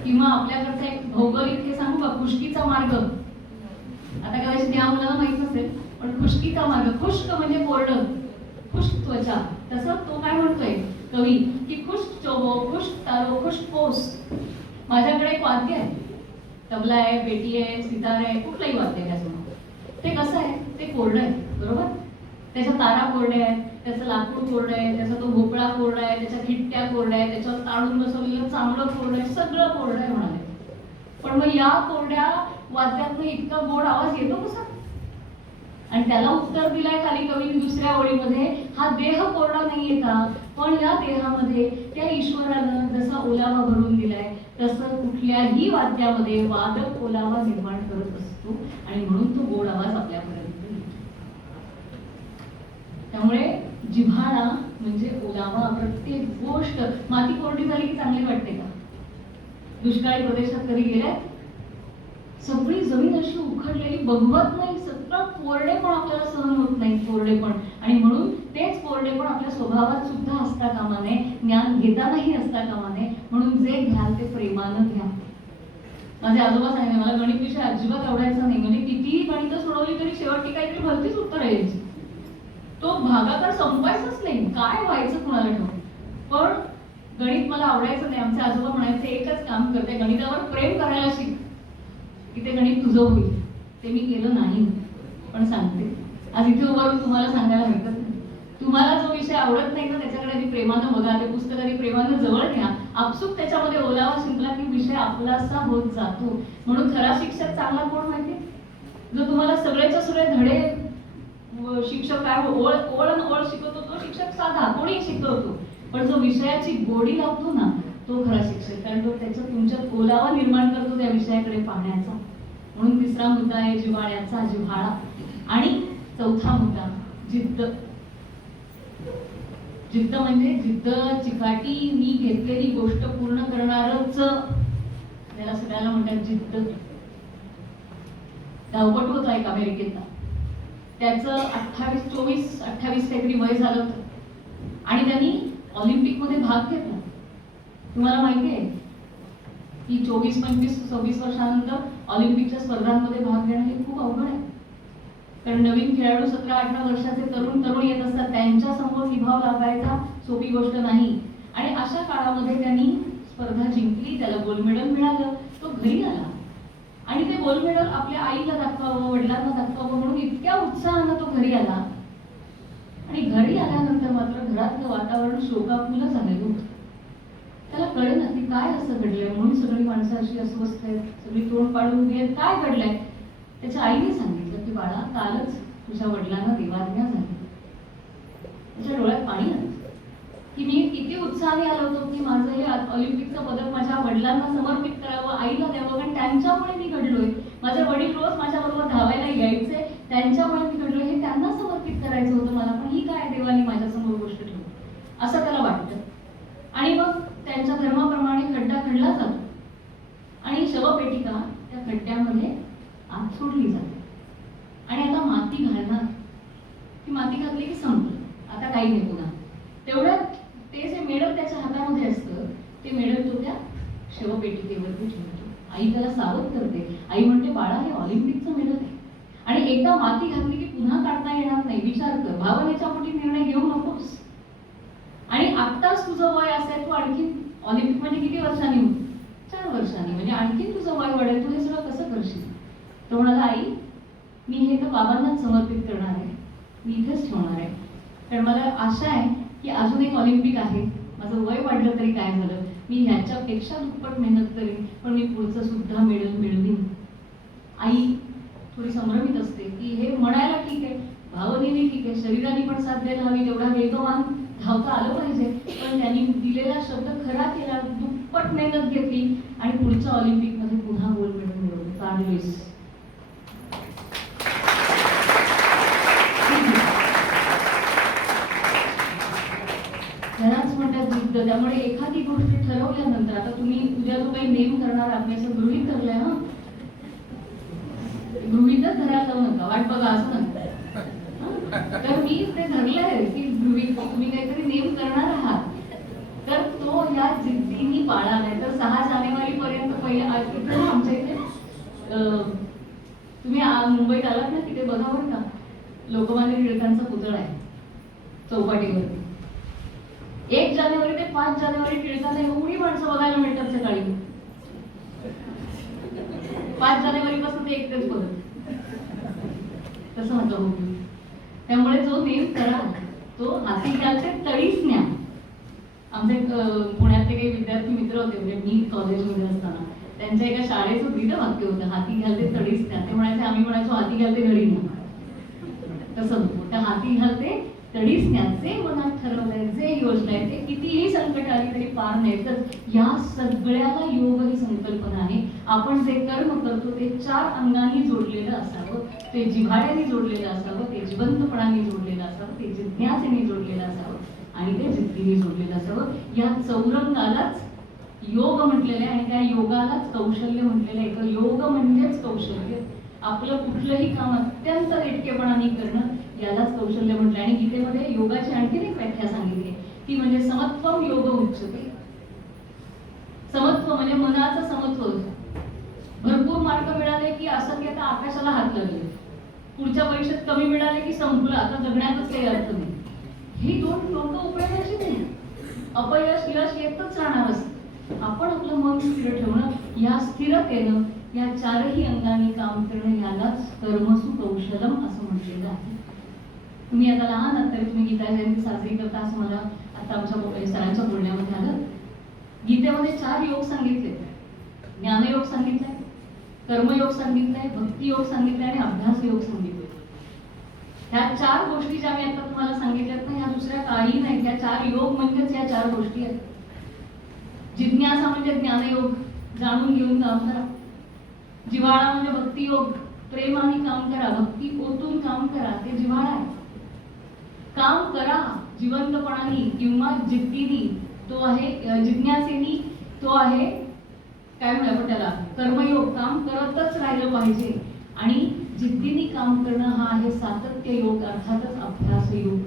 किंवा आपल्याकडचा एक भौगोलिक हे सांगू का, खुशकीचा मार्ग. आता कदाचित या मुलाला माहित नसेल, पण खुशकीचा मार्ग, खुष्क म्हणजे कोरडं, खुश त्वचा. तसं तो काय म्हणतोय कवी की खुश चोबो खुश तारो खुश पोस. माझ्याकडे एक वाद्य आहे, तबला आहे, पेटी आहे, सितार आहे, कुठलंही वाद्य त्यासमोर. ते कसं आहे, ते कोरडं आहे, बरोबर? त्याच्या तारा कोरड्या आहेत, त्याचं लाकूड कोरडं आहे, त्याचा तो भोपळा कोरडा आहे, त्याच्या खिट्ट्या कोरड्या आहेत, त्याच्यावर ताळून बसवलेलं चांगलं कोरडं आहे, सगळं कोरडं आहे म्हणाले. पण मग या कोरड्या वाद्यातनं इतका गोड आवाज येतो कसा? आणि त्याला उत्तर दिलाय खाली कवीने दुसऱ्या ओळीमध्ये, हा देह कोरडा नाहीये का, पण या देहामध्ये त्या ईश्वरानं जसा ओलावा भरून दिलाय तसं कुठल्याही वाद्यामध्ये वादक ओलावा निर्माण करत असतो, आणि म्हणून तो गोड आवाज आपल्यापर्यंत येतो. त्यामुळे जिव्हाळा म्हणजे ओलावा. प्रत्येक गोष्ट, माती कोरडी झाली की चांगली वाटते का? दुष्काळी प्रदेशात कधी गेल्या? सगळी जमीन अशी उखडलेली बघवत नाही, सगळं कोरडे पण आपल्याला सहन होत नाही, कोरडे पण. आणि म्हणून तेच कोरडे ओरडे पण आपल्या स्वभावात सुद्धा असता कामा नये, ज्ञान घेतानाही असता कामा नये. म्हणून जे घ्याल ते प्रेमानं घ्या. माझे आजोबा सांगितले, मला गणित विषय अजिबात आवडायचा नाही. म्हणजे कितीही गणित सोडवली तरी शेवटी काहीतरी भलतीच उत्तर यायची. तो भागाकार संपायचाच नाही, काय व्हायचं कुणाला ठाऊक. पण गणित मला आवडायचं नाही. आमचे आजोबा म्हणायचे, एकच काम करते, गणितावर प्रेम करायला शिक की ते गणित तुझं होईल. ते मी केलं नाही, पण सांगते आज इथे उभारून तुम्हाला सांगायला हरकत नाही. तुम्हाला जो विषय आवडत नाही ना त्याच्याकडे आधी प्रेमानं बघा, ते पुस्तक आधी प्रेमानं जवळ घ्या. आपसूक त्याच्यामध्ये ओलावा शिंपला की विषय आपलासा होत जातो. म्हणून खरा शिक्षक चांगला कोण माहिती, जो तुम्हाला सगळेच्या सगळे धडे शिक्षक काय ओळ ओळ शिकवतो तो शिक्षक साधा कोणी शिकवतो, पण जो विषयाची गोडी लावतो ना तो खरा शिक्षक. कारण तो त्याचा तुमच्यात ओलावा निर्माण करतो त्या विषयाकडे पाहण्याचा. म्हणून तिसरा मुद्दा आहे जिव्हाळ्याचा जिव्हाळा. आणि चौथा मुद्दा जिद्द. जिद्द म्हणजे जिद्द चिकाटी, मी घेतलेली गोष्ट पूर्ण करणारच, त्याला सगळ्याला म्हणतात जिद्द. धावपटू होता एक अमेरिकेतला, त्याचं 28 काहीतरी वय झालं होतं आणि त्यांनी ऑलिम्पिक मध्ये भाग घेतला. तुम्हाला माहिती आहे की 24, 25, 26 वर्षानंतर ऑलिम्पिकच्या स्पर्धांमध्ये भाग घेणं हे खूप अवघड आहे. कारण नवीन खेळाडू 17-18 वर्षाचे तरुण येत असतात, त्यांच्या समोर निभाव लागायचा सोपी गोष्ट नाही. आणि अशा काळामध्ये त्यांनी स्पर्धा जिंकली, त्याला गोल्ड मेडल मिळालं, तो घरी आला आणि ते गोल्ड मेडल आपल्या आईला दाखवावं, वडिलांना दाखवावं म्हणून इतक्या उत्साहानं तो घरी आला. आणि घरी आल्यानंतर मात्र घरातलं वातावरण शोकाकुल झालेलं होतं. त्याला कळेना की काय असं घडलंय, म्हणून सगळी माणसं अशी अस्वस्थ आहेत, सगळी तोंड पाडून उभी आहेत, काय घडलंय. त्याच्या आईने सांगितलं की बाळा, कालच तुझ्या वडिलांना देवाज्ञा झाली. त्याच्या डोळ्यात पाणी आलं की मी किती उत्साहाने आलो होतो की माझं हे ऑलिम्पिकचं पदक माझ्या वडिलांना समर्पित करावं, आईला द्यावं, कारण त्यांच्यामुळे मी घडलोय. माझे वडील रोज माझ्याबरोबर धावायला यायचे, त्यांच्यामुळे मी घडलोय, हे त्यांना समर्पित करायचं होतं मला, पण ही काय देवाने माझ्यासमोर गोष्ट ठेवली, असं त्याला वाटतं. आणि मग त्यांच्या धर्माप्रमाणे खड्डा खणला जातो आणि शवपेटिका त्या खड्ड्यामध्ये आत सोडली जाते. आणि आता माती घालणार, ती माती घातली की संपलं, आता काही नाही पुन्हा. तेवढ्यात ते जे मेडल त्याच्या हातामध्ये असतं ते मेडल तो त्या शवपेटिकेवरती ठेवतो. आई त्याला सावध करते, आई म्हणते बाळा, हे ऑलिम्पिकचं मेडल आहे आणि एकदा माती घातली की पुन्हा काढता येणार नाही, विचार कर, भावनेच्या पोटी निर्णय घेऊ नकोस. आणि आत्ताच तुझं वय असेल, तू आणखी ऑलिम्पिक मध्ये किती वर्षांनी होईल, 4 वर्षांनी, म्हणजे आणखी तुझं वय वाढेल, तू हे सगळं कसं करशील. तो म्हणाला, आई मी हे तर बाबांनाच समर्पित करणार आहे, मी इथेच ठेवणार आहे, कारण मला आशा आहे की अजून एक ऑलिम्पिक आहे, माझं वय वाढलं तरी काय झालं, मी ह्याच्यापेक्षा दुप्पट मेहनत करेन, पण मी पुढचं सुद्धा मेडल मिळवीन. आई थोडी संभ्रमित असते की हे म्हणायला ठीक आहे, भावनेने ठीक आहे, शरीराने पण साथ द्यायला हवी, तेवढा वेगवान धावता आलं पाहिजे, पण त्यांनी दिलेला शब्द खरा केला, दुप्पट मेहनत घेतली आणि पुढच्या ऑलिम्पिक मध्ये पुन्हा गोल्ड मेडल मिळवलं. काढलेस त्यालाच म्हणतात जिद्द. त्यामुळे एखादी गोष्ट ठरवल्यानंतर, आता तुम्ही उद्या जो काही नेम करणार आहात, असं गृहीत धरलंय ना, गृहीतच धरायला जाऊ नका, वाट बघा असं नका. तर मी ते धरलंय की गृहीत तुम्ही काहीतरी नेम करणार आहात, तर तो या जिद्दीने पाळा. नाही तर 6 जानेवारी पर्यंत पहिले आमच्या इथे तुम्ही मुंबईत आलात ना, तिथे बघा बरं का, लोकमान्य टिळकांचा पुतळा आहे चौपाटीवरती. 1 जानेवारी ते 5 जानेवारी टिळकांना एवढी माणसं बघायला मिळतात सकाळी. 5 जानेवारी पासून ते एकटेच बघत तसं म्हटलं होतं. त्यामुळे जो नेम करा तो हाती घ्यायचे तळीच न्या. आमचे पुण्यातले काही विद्यार्थी मित्र होते, म्हणजे मी कॉलेजमध्ये असताना त्यांच्या एका शाळेचं दिलं वाक्य होतं, हाती घालते तडीच न्या. ते म्हणायचे, आम्ही म्हणायचो हाती घालते घडी न्या. तसं होतं, त्या हाती घालते तडीच न्या. जे मनात ठरवलंय, जे योजना आहे, ते कितीही संकट आली तरी पार नेतच. या सगळ्याला योग ही संकल्पना आहे. आपण जे कर्म करतो ते 4 अंगांनी जोडलेलं असावं, ते जिव्हाळ्याने जोडलेलं असावं, ते जिवंतपणाने जोडलेलं असावं, ते जिज्ञासेने जोडलेलं असावं आणि ते जिद्दीने जोडलेलं असावं. या चौरंगालाच योग म्हटलेलं आहे आणि त्या योगालाच कौशल्य म्हटलेलं आहे. योग म्हणजेच कौशल्य. आपलं कुठलंही काम अत्यंत नेटकेपणाने करणं यालाच कौशल्य म्हटलं. आणि गीतेमध्ये योगाची आणखीन एक व्याख्या सांगितली आहे, ती म्हणजे समत्वम योग उच्यते. समत्व म्हणजे मनाचं समत्व. भरपूर मार्क मिळाले की असं की आता आकाशाला हात लागले, पुढच्या परीक्षेत कमी मिळाले की संपलं, आता जगण्यातच काही अर्थ नाही. ही दोन लोक उपयोगाची नाही. अपयश यश येतच राहणार असतं. आपण आपलं मन स्थिर ठेवणं, या स्थिरतेनं या चारही अंगाने काम करणं यालाच कर्मसु कौशलम असं म्हटलेलं आहे. तुम्ही आता लहान आहात तरी तुम्ही गीता जयंती साजरी करता असं मला आता आमच्या सरांच्या बोलण्यामध्ये आलं. गीतेमध्ये 4 योग सांगितले. ज्ञानयोग सांगितलाय, कर्मयोग सांगितलाय, भक्ती योग सांगितलाय आणि अभ्यास योग सांगितले. ह्या 4 गोष्टी ज्या मी आता तुम्हाला सांगितल्यात ना, ह्या दुसऱ्या काही नाही. त्या 4 योग म्हणजेच या 4 गोष्टी आहेत. जिज्ञासा म्हणजे ज्ञानयोग, जाणून घेऊन काम करा. जिव्हाळा म्हणजे भक्ती योग, प्रेमाने काम करा, भक्ती ओतून काम करा, ते जिव्हाळा आहे. काम करा जिवंतपणाने किंवा जिद्दीने, तो आहे जिज्ञासेनी, तो आहे काय म्हणूया आपण त्याला कर्मयोग, काम करतच राहिलं पाहिजे. आणि जिद्दीने काम करणं हा आहे सातत्य योग, अर्थातच अभ्यास योग.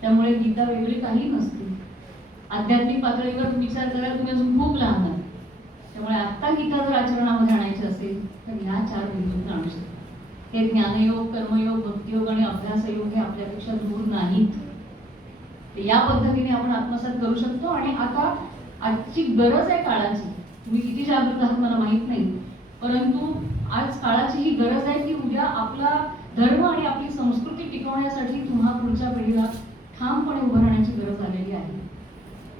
त्यामुळे गीता वेगळी काही नसते. आध्यात्मिक पातळीवर विचार करायला तुम्ही अजून खूप लहान आहात. त्यामुळे आता गीता जर आचरणामध्ये आणायची असेल तर ह्या 4 बिंदूत आणू शकतो. हे ज्ञानयोग, कर्मयोग, भक्तियोग आणि अभ्यासयोग हे आपल्यापेक्षा दूर नाहीत. या पद्धतीने आपण आत्मसात करू शकतो. आणि आता आजची गरज आहे काळाची. तुम्ही किती जागृत आहात मला माहित नाही, परंतु आज काळाची ही गरज आहे की उद्या आपला धर्म आणि आपली संस्कृती टिकवण्यासाठी तुम्हा पुढच्या पिढीला ठामपणे उभं राहण्याची गरज आलेली आहे.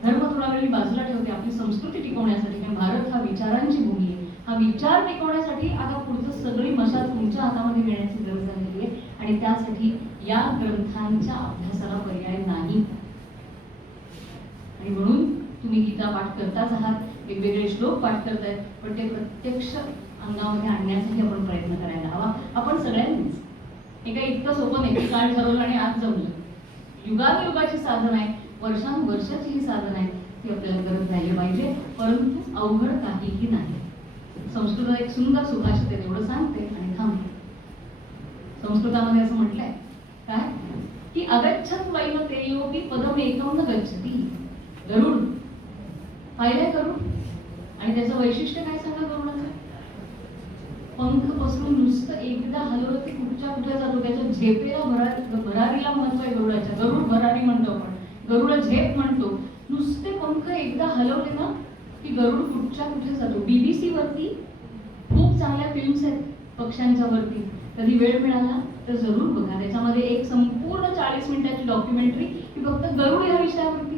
धर्म थोडा वेळी बाजूला ठेवते, आपली संस्कृती टिकवण्यासाठी. कारण भारत हा विचारांची भूमी आहे. हा विचार टिकवण्यासाठी आता पुढचं सगळी मशाल तुमच्या हातामध्ये घेण्याची गरज झालेली आहे. आणि त्यासाठी या ग्रंथांच्या अभ्यासाला पर्याय नाही. आणि म्हणून तुम्ही गीता पाठ करताच आहात, वेगवेगळे श्लोक पाठ करतायत, पण ते प्रत्यक्ष अंगामध्ये आणण्यासाठी आपण प्रयत्न करायला हवा. आपण सगळ्यांनीच. हे काही इतकं सोपं नाही की काळ ठरवलं आणि आज जमलं. युगानुयुगाची साधन आहे, वर्षानुवर्षाची ही साधन आहे, ती आपल्याला करत राहिली पाहिजे. परंतु अवघड काहीही नाही. संस्कृतात एक सुंदर सुभाषित आहे, तेवढं सांगते आणि थांबते. संस्कृतामध्ये असं म्हटलंय काय की अगच्छत वैन तेयोपि पदम एकम न गच्छति. गरुड पाहिलंय गरुड, आणि त्याचं वैशिष्ट्य काय सांगा गरुडाचं? पंख पसरून नुसतं एकदा हलवलं की कुठच्या कुठे जातो. त्याच्या झेपेला भरारीला महत्व आहे गरुडाच्या. गरुड भरारी म्हणतो आपण, गरुड झेप म्हणतो. नुसते पंख एकदा हलवले ना की गरुड कुठच्या कुठे जातो. BBC वरती खूप चांगल्या फिल्म्स आहेत पक्ष्यांच्या वरती. कधी वेळ मिळाला तर जरूर बघा. त्याच्यामध्ये एक संपूर्ण 40 मिनिटाची डॉक्युमेंटरी की फक्त गरुड या विषयावरती.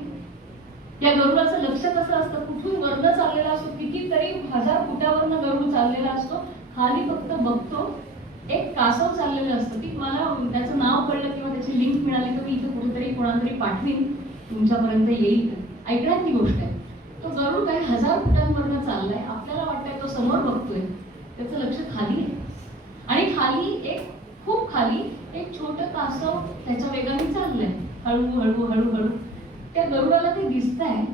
या गरुडाचं लक्ष कसं असतं, कुठून वरनं चाललेला असतो, कितीतरी 1000 फुटावरनं गरुड चाललेला असतो. खाली फक्त बघतो एक कासव चाललेलं असतं. की मला त्याचं नाव कळलं किंवा त्याची लिंक मिळाली तर मी इथं कुठेतरी कोणातरी पाठवीन, तुमच्यापर्यंत येईल. ऐकण्याची गोष्ट आहे. तो गरुड काही 1000 फुटांवरनं चाललाय, आपल्याला वाटतंय तो समोर बघतोय, त्याचं लक्ष खाली आहे. आणि खाली एक खूप खाली एक छोटं कासव त्याच्या वेगाने चाललंय, हळूहळू हळूहळू. त्या गरुडाला ते दिसतंय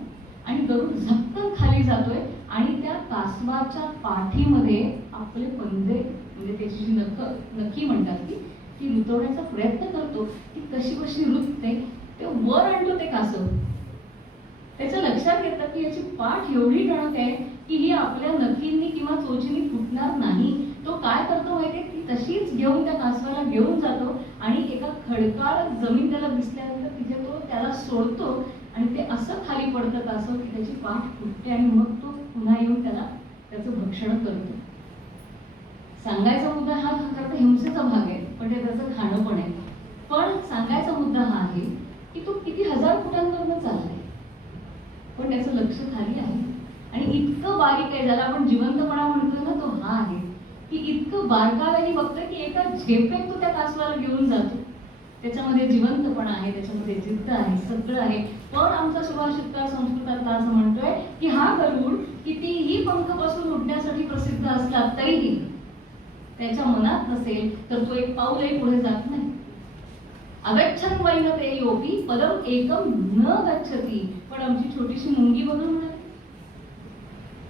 आणि गरुड झपकन खाली जातोय. आणि त्या कासवाच्या पाठीमध्ये आपले पंजे म्हणजे त्याची जी नखी म्हणतात ती रुतवण्याचा प्रयत्न करतो. ती कशी कशी रुतते ते वर आणतो ते कासव. त्याच्या लक्षात येतं की याची पाठ एवढी टणक आहे की ही आपल्या नखींनी किंवा चोचीनी फुटणार नाही. तो काय करतो माहितीये, ती तशीच घेऊन त्या कासवाला घेऊन जातो आणि एका खडकाळ जमीन त्याला दिसल्यानंतर तिथे तो त्याला सोडतो आणि ते असं खाली पडतं कासव की त्याची पाठ फुटते आणि मग तो पुन्हा येऊन त्याचं भक्षण करतो. सांगायचा मुद्दा हा खरं तर हिंसेचा भाग आहे, पण ते त्याचं खाणं पण आहे. पण सांगायचा मुद्दा हा आहे की तो किती 1000 फुटांवरनं चाललाय, पण त्याचं लक्ष खाली आहे. आणि इतकं बारीक आहे, ज्याला आपण जिवंतपणा म्हणतोय ना, तो हा आहे की इतकं बारकाव्याने बघतोय की एका झेपेत तो त्या कासवाला घेऊन जातो. त्याच्यामध्ये जिवंतपणा आहे, त्याच्यामध्ये जिद्द आहे, सगळं आहे. पण आमचा सुभाषितकार संस्कृतातला असं म्हणतोय की हा गरुड कितीही पंख बसून उडण्यासाठी प्रसिद्ध असला तरीही त्याच्या मनात नसेल तर तो एक पाऊलही पुढे जात नाही. अगच्छन वैन तेयोपि पदम एकम न गच्छति. पण आमची छोटीशी मुंगी बघून म्हणाली,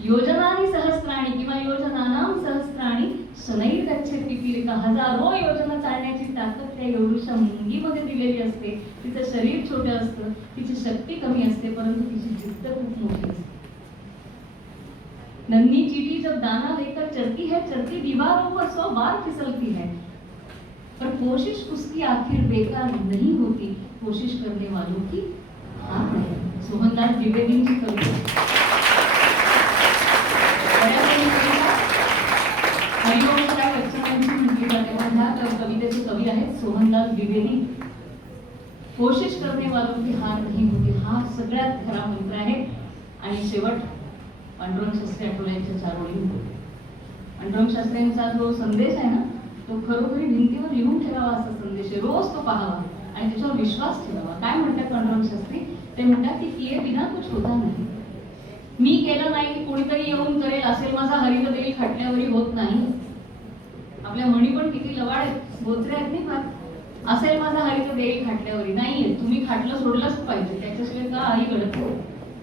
योजनानी सहस्राणी किंवा योजनानां सहस्राणी शनैर गच्छति पीलिका. हजारो योजना चालण्याची ताकद त्या एवढ्याशा मुंगीमध्ये दिलेली असते. तिचं शरीर छोटं असतं, तिची शक्ती कमी असते, परंतु तिची जिद्द खूप मोठी असते. नन्ही चींटी जब दाना लेकर चलती है, चलती दीवारों पर 100 बार फिसलती है, पर कोशिश उसकी आखिर बेकार नहीं होती. कोशिश करने वालों की हार नहीं. सोहनदास द्विवेदींची कविता. हरिवंशराय बच्चनांची म्हटली जाते. ह्या कवितेचे कवी आहेत सोहनदास द्विवेदी. कोशिश करने वालों की हार नहीं होती, हा सगळ्यात खरा मंत्र आहे. आणि शेवट पांडुरंग शास्त्री आठवले यांच्या 4 ओळी. पांडुरंग शास्त्रींचा जो संदेश आहे ना, तो खरोखरी भिंतीवर लिहून ठेवावा असा संदेश आहे. रोज तो पाहावा आणि त्याच्यावर विश्वास ठेवावा. काय म्हणतात पांडुरंग शास्त्री? ते म्हणतात की किए बिना कुछ होता नाही. मी केलं नाही, कोणीतरी येऊन करेल, असेल माझा हरित देईल खटल्यावरी होत नाही. आपल्या म्हणी पण किती लवाड आहेत, बोचरे आहेत नाही फार. असेल माझा हरित देईल खाटल्यावरी नाहीये. तुम्ही खाटलं सोडलंच पाहिजे, त्याच्याशिवाय का आई घडत नाही.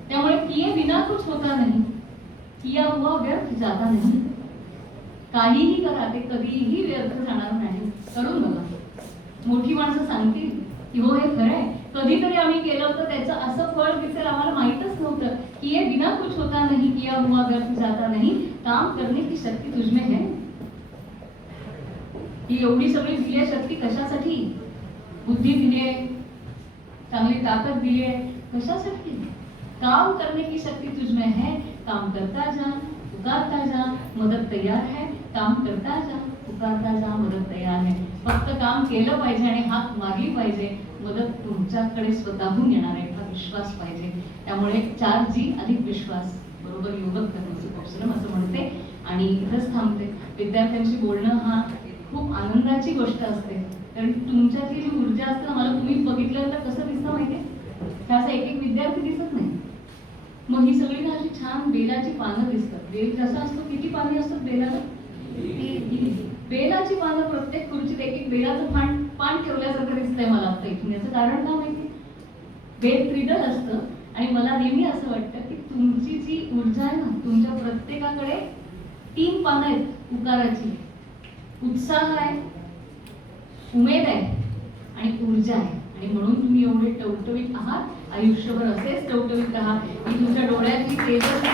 त्यामुळे किए बिना कुछ होता नाही, किया हुआ व्यर्थ जाता नाही. काहीही करा ते कधीही व्यर्थ जाणार नाही. करून बघा. मोठी माणसं सांगतील की हो हे खरं आहे, कधीतरी आम्ही केलं होतं, त्याचं असं फळ दिसेल आम्हाला माहीतच नव्हतं. किए बिना कुछ होता नहीं, किया हुआ व्यर्थ जाता नहीं. काम करने की शक्ती तुझमें है. ही एवढी सगळी दिली आहे शक्ती कशासाठी? बुद्धी दिली आहे, चांगली ताकद दिली आहे, कशासाठी? काम करने की शक्ती तुझमें है. काम करता जा, पुकारता जा, मदत तैयार है. काम करता जा, पुकारता जा, मदत तैयार है. फक्त काम केलं पाहिजे आणि हात मारली पाहिजे. मदत तुमच्याकडे स्वतःहून येणार आहे, हा विश्वास पाहिजे. त्यामुळे 4G अधिक विश्वास बरोबर योगत करण्याची परिश्रम असं म्हणते आणि इथंच थांबते. विद्यार्थ्यांशी बोलणं हा खूप आनंदाची गोष्ट असते. कारण तुमच्यातली जी ऊर्जा असते ना, मला तुम्ही बघितलं तर कसं दिसतं माहितीये? का असं एक विद्यार्थी दिसत नाही. मग ही सगळी ना अशी छान बेलाची पानं दिसतात. बेल जसा असतो, किती पाने असतात बेलाला? बेलाची पानं प्रत्येक खुर्चीत एक बेलाचं पान ठेवल्यासारखं दिसतंय मला आता इथून. याचं कारण काय माहिती? बेल त्रिदल असतं आणि मला नेहमी असं वाटतं की तुमची जी ऊर्जा आहे ना, तुमच्या प्रत्येकाकडे 3 पानं आहेत पुकाराची. उत्साह आहे, उमेद आहे आणि ऊर्जा आहे. आणि म्हणून तुम्ही एवढे टवटवीत आहात. आयुष्यभर असेच टवटवीत राहा. मी तुमच्या डोळ्यातली तेजस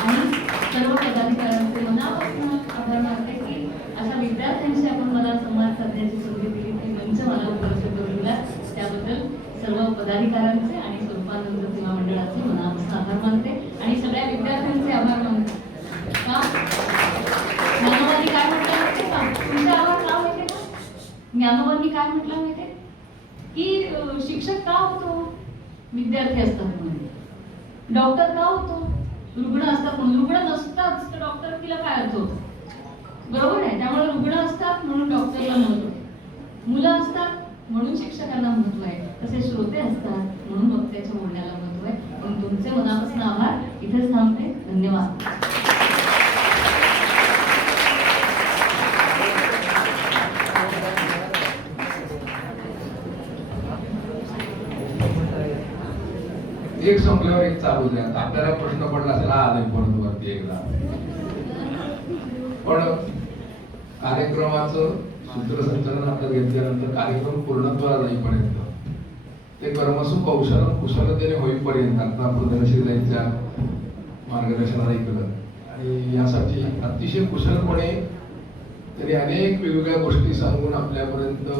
आणि सर्व पदाधिकाऱ्यांचे मनापासून आभार मानते की अशा विद्यार्थ्यांशी आपण मला संवाद साधण्याची संधी दिली, ती मंच मला उपलब्ध करून दिला. त्याबद्दल सर्व पदाधिकाऱ्यांचे आणि स्वरूपानंद सेवा मंडळाचे मनापासून आभार मानते आणि सगळ्या विद्यार्थ्यांचे आभार मानते. का ज्ञानोबांनी काय म्हटलं माहिती का? तुमचे आभार का माहिती का? ज्ञानोबांनी काय म्हटलं माहिती की शिक्षक का होतो? विद्यार्थी असतात म्हणून. डॉक्टर का होतो? रुग्ण असतात म्हणून. रुग्ण नसतात तर डॉक्टर तिला काय अर्थ होतो? बरोबर आहे. त्यामुळे रुग्ण असतात म्हणून डॉक्टरला महत्व आहे. मुलं असतात म्हणून शिक्षकांना महत्व आहे. तसे श्रोते असतात म्हणून वक्त्याच्या बोलण्याला महत्व आहे. म्हणून तुमचे मनापासून आभार. इथेच थांबते. धन्यवाद. एक संपल्यावर एक चालू द्या. आपल्याला प्रश्न पडला असेल आले परत वरती एकदा. पण कार्यक्रमाचं सूत्रसंचालन आपल्याला घेतल्यानंतर कार्यक्रम पूर्णत्वाला जाईपर्यंत, ते कर्मसु कौशल कुशलतेने होईपर्यंत आता प्रदर्शितांच्या मार्गदर्शनाला ऐकलं. आणि यासाठी अतिशय कुशलपणे त्यांनी अनेक वेगवेगळ्या गोष्टी सांगून आपल्यापर्यंत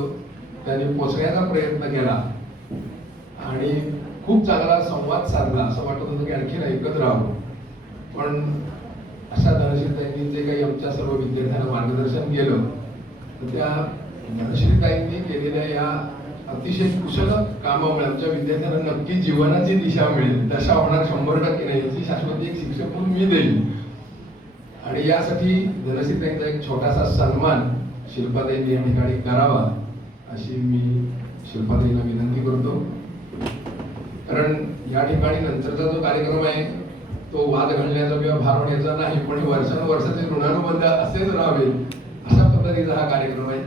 त्यांनी पोचण्याचा प्रयत्न केला आणि खूप चांगला संवाद साधला. असं वाटत होतं की आणखीन ऐकत राहावं. पण अशा धनश्रीताईंनी जे काही आमच्या सर्व विद्यार्थ्यांना मार्गदर्शन केलं, तर त्या धनश्रीताईंनी केलेल्या या अतिशय कुशल कामामुळे आमच्या विद्यार्थ्यांना नक्की जीवनाची दिशा मिळेल. दशा होणार 100% नाही, याची शाश्वती एक शिक्षक म्हणून मी देईल. आणि यासाठी धनश्रीताईंचा एक छोटासा सन्मान शिल्पाताईंनी या ठिकाणी करावा अशी मी शिल्पाताईंना विनंती करतो. कारण या ठिकाणी नंतरचा जो कार्यक्रम आहे तो वाद घालण्याचा किंवा भार होण्याचा नाही, पण वर्षानुवर्षाचे ऋणानुबंध असेच राहावे अशा पद्धतीचा हा कार्यक्रम आहे.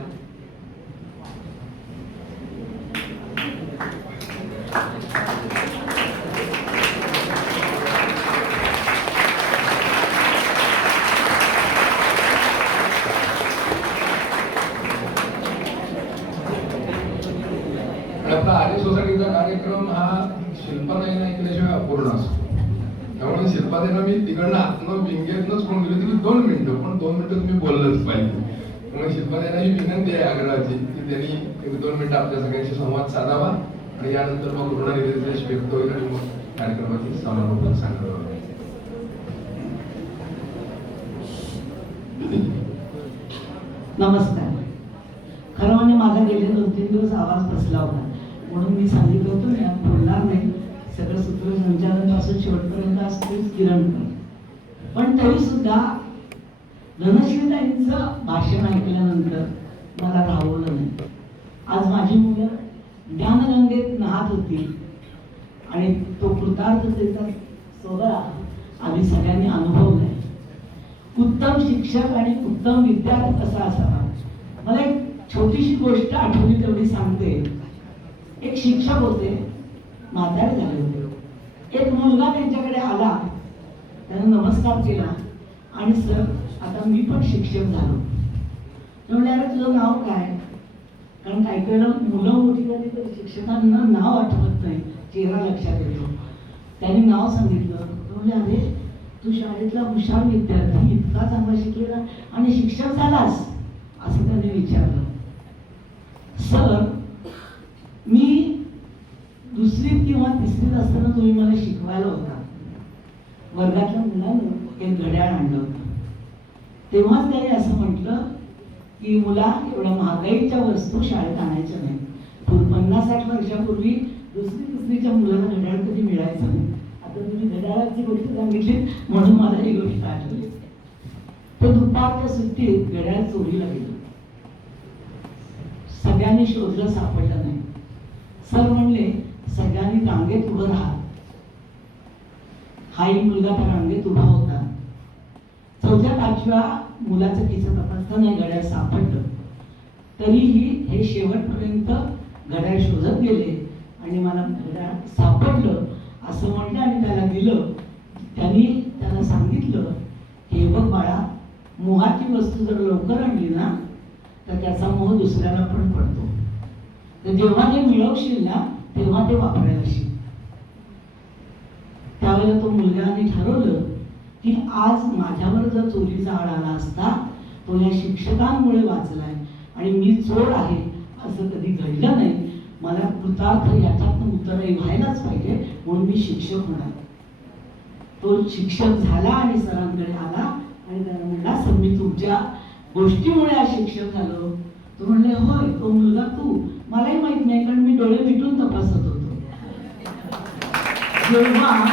सोसायटीचा कार्यक्रम हा शिल्पाताईंना ऐकल्याशिवाय अपूर्ण असतो. त्यामुळे शिल्पाताईंना मी तिकडनं आतनं विंगेतनंच फोन केली होती की 2 मिनिटं, पण 2 मिनिटं तुम्ही बोललंच पाहिजे. त्यामुळे शिल्पाताईंना ही विनंती आहे आग्रहाची की त्यांनी 2 मिनिटं आपल्या सगळ्यांशी संवाद साधावा आणि यानंतर मग ऋणनिवेदन व्यक्त होईल आणि मग कार्यक्रमाची समारोपण सांगावं. नमस्कार. खरं म्हणजे माझा गेले 2-3 दिवस आवाज बसला होता, म्हणून मी सांगितलं होतं मी आज बोलणार नाही. सगळं सूत्रसंचालनापासून शेवटपर्यंत असतेच किरणकर. पण तरी सुद्धा धनश्रीताईंचं भाषण ऐकल्यानंतर मला राहवलं नाही. आज माझी मुलं ज्ञानगंगेत नाहत होती आणि तो कृतार्थतेचा सोहळा आम्ही सगळ्यांनी अनुभवलाय. उत्तम शिक्षक आणि उत्तम विद्यार्थी कसा असावा. मला एक छोटीशी गोष्ट आठवली तेवढी सांगते. एक शिक्षक होते, म्हातारे झाले होते. एक मुलगा त्यांच्याकडे आला, त्याने नमस्कार केला आणि सर आता मी पण शिक्षक झालो. म्हणले अरे तुझं नाव काय? कारण काही वेळेला मुलं मोठी झाली तर शिक्षकांना नाव आठवत नाही, चेहरा लक्षात येतो. त्यांनी नाव सांगितलं. म्हणजे अरे तू शाळेतला हुशार विद्यार्थी, इतका चांगला शिकलेला आणि शिक्षक झालास, असं त्याने विचारलं. सर मी 2रीत किंवा 3रीत असताना तुम्ही मला शिकवायला होता. वर्गातल्या मुलानं एक घड्याळ आणलं होतं. तेव्हाच त्याने असं म्हटलं की मुला एवढ्या महागाईच्या वस्तू शाळेत आणायच्या नाही. 50-60 वर्षापूर्वी 2री-3रीच्या मुलांना घड्याळ कधी मिळायचं नाही. आता तुम्ही घड्याळाची गोष्ट सांगितली म्हणून मला ही गोष्ट आठवली. तो दुपारच्या सुट्टीत घड्याळ चोरीला गेलं. सगळ्यांनी शोधलं, सापडलं नाही. सर म्हणले सगळ्यांनी रांगेत उभं राहा. हाही मुलगा त्या रांगेत उभा होता. 4थ्या-5व्या मुलाचं किस्सा तपासताना घड्याळ सापडलं. तरीही हे शेवटपर्यंत घड्याळ शोधत गेले आणि मला घड्याळ सापडलं असं म्हटलं आणि त्याला दिलं. त्यांनी त्याला सांगितलं हे बघ बाळा, मोहाची वस्तू जर लवकर आणली ना तर त्याचा मोह दुसऱ्याला पण पडतो. तर जेव्हा ते मिळवशील ना तेव्हा ते वापरायला शिक. त्यावेळेला तो मुलगाने ठरवलं की आज माझ्यावर जर चोरीचा आळ आला असता तो या शिक्षकांमुळे वाचलाय आणि मी चोर आहे असं कधी घडलं नाही. मला कृतार्थ याच्यातून उत्तरही व्हायलाच पाहिजे म्हणून मी शिक्षक होणार. तो शिक्षक झाला आणि सरांकडे आला आणि त्याला म्हणला सर मी तुमच्या गोष्टीमुळे आज शिक्षक झालो. तो म्हणले होय, तो मुलगा तू? मलाही माहित नाही कारण मी डोळे मिटून तपासत होतो. जेव्हा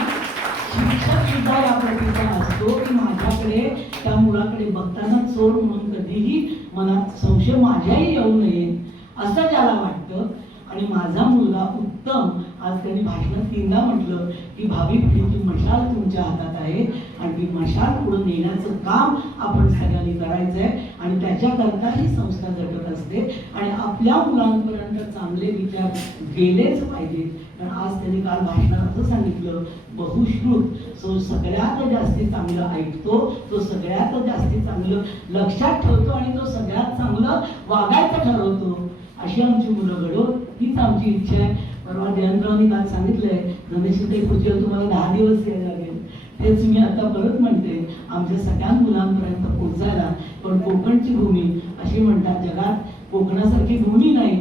शिक्षक सुद्धा या प्रकारचा असतो की माझ्याकडे त्या मुलाकडे बघताना चोर म्हणून कधीही मनात संशय माझ्याही येऊ नये असं त्याला वाटतं. आणि माझा मुलगा उत्तम, आज त्यांनी भाषणात 3दा म्हटलं की भावी पिढीची मशाल तुमच्या हातात आहे आणि ती मशाल पुढे नेण्याचं काम आपण सगळ्यांनी करायचं आहे आणि त्याच्याकरता ही संस्था झटत असते आणि आपल्या मुलांपर्यंत चांगले विचार गेलेच पाहिजे. कारण आज त्यांनी काल भाषणात असं सांगितलं बहुश्रुत सो सगळ्यात जास्ती चांगलं ऐकतो, तो सगळ्यात जास्ती चांगलं लक्षात ठेवतो आणि तो सगळ्यात चांगलं वागायचं ठरवतो. अशी आमची मुलं घडो, हीच आमची इच्छा आहे. परवा जयंतरावनी काल सांगितलंय गणेशताई पुढच्या तुम्हाला 10 दिवस यायला लागेल. तेच मी आता परत म्हणते आमच्या सगळ्या मुलांपर्यंत पोहोचायला. पण कोकणची भूमी अशी म्हणतात जगात कोकणासारखी भूमी नाही.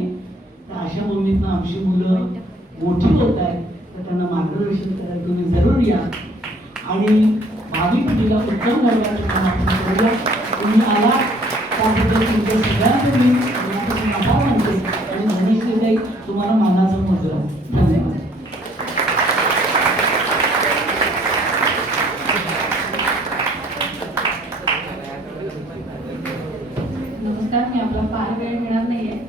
तर अशा भूमीतनं आमची मुलं मोठी होत आहेत तर त्यांना मार्गदर्शन करायला तुम्ही जरूर या आणि भावी पिढीला उत्तम करण्याचं काम आपण करूया. तुम्ही आला त्याबद्दल तुमच्या सगळ्यांचं मी मनापासून आभार मानते आणि धनेश्वरी तुम्हाला मानाचा मुद्रा. धन्यवाद. नमस्कार. मी आपला फार वेळ घेणार नाहीये.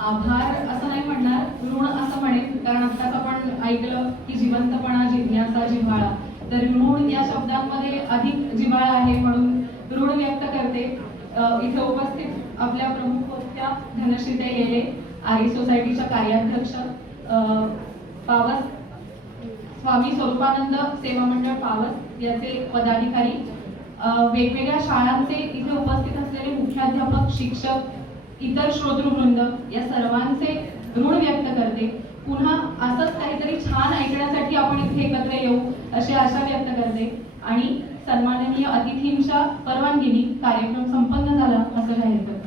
आभार असं नाही म्हणणार, ऋण असं म्हणेन. कारण आत्ताच आपण ऐकलं की जिवंतपणा, जिज्ञासा, जिव्हाळा. तर ऋण या शब्दांमध्ये अधिक जिव्हाळा आहे म्हणून ऋण व्यक्त करते. इथे उपस्थित आपल्या प्रमुख होत्या धनश्रीताई गेले, आर्य सोसायटीच्या कार्याध्यक्ष, पावस स्वामी स्वरूपानंद सेवा मंडळ पावस याचे पदाधिकारी, वेगवेगळ्या शाळांचे इथे उपस्थित असलेले मुख्याध्यापक, शिक्षक, इतर श्रोतृवृंद या सर्वांचे ऋण व्यक्त करते. पुन्हा असंच काहीतरी छान ऐकण्यासाठी आपण इथे एकत्र येऊ अशी आशा व्यक्त करते आणि सन्माननीय अतिथींच्या परवानगीने कार्यक्रम संपन्न झाला असं जाहीर करते.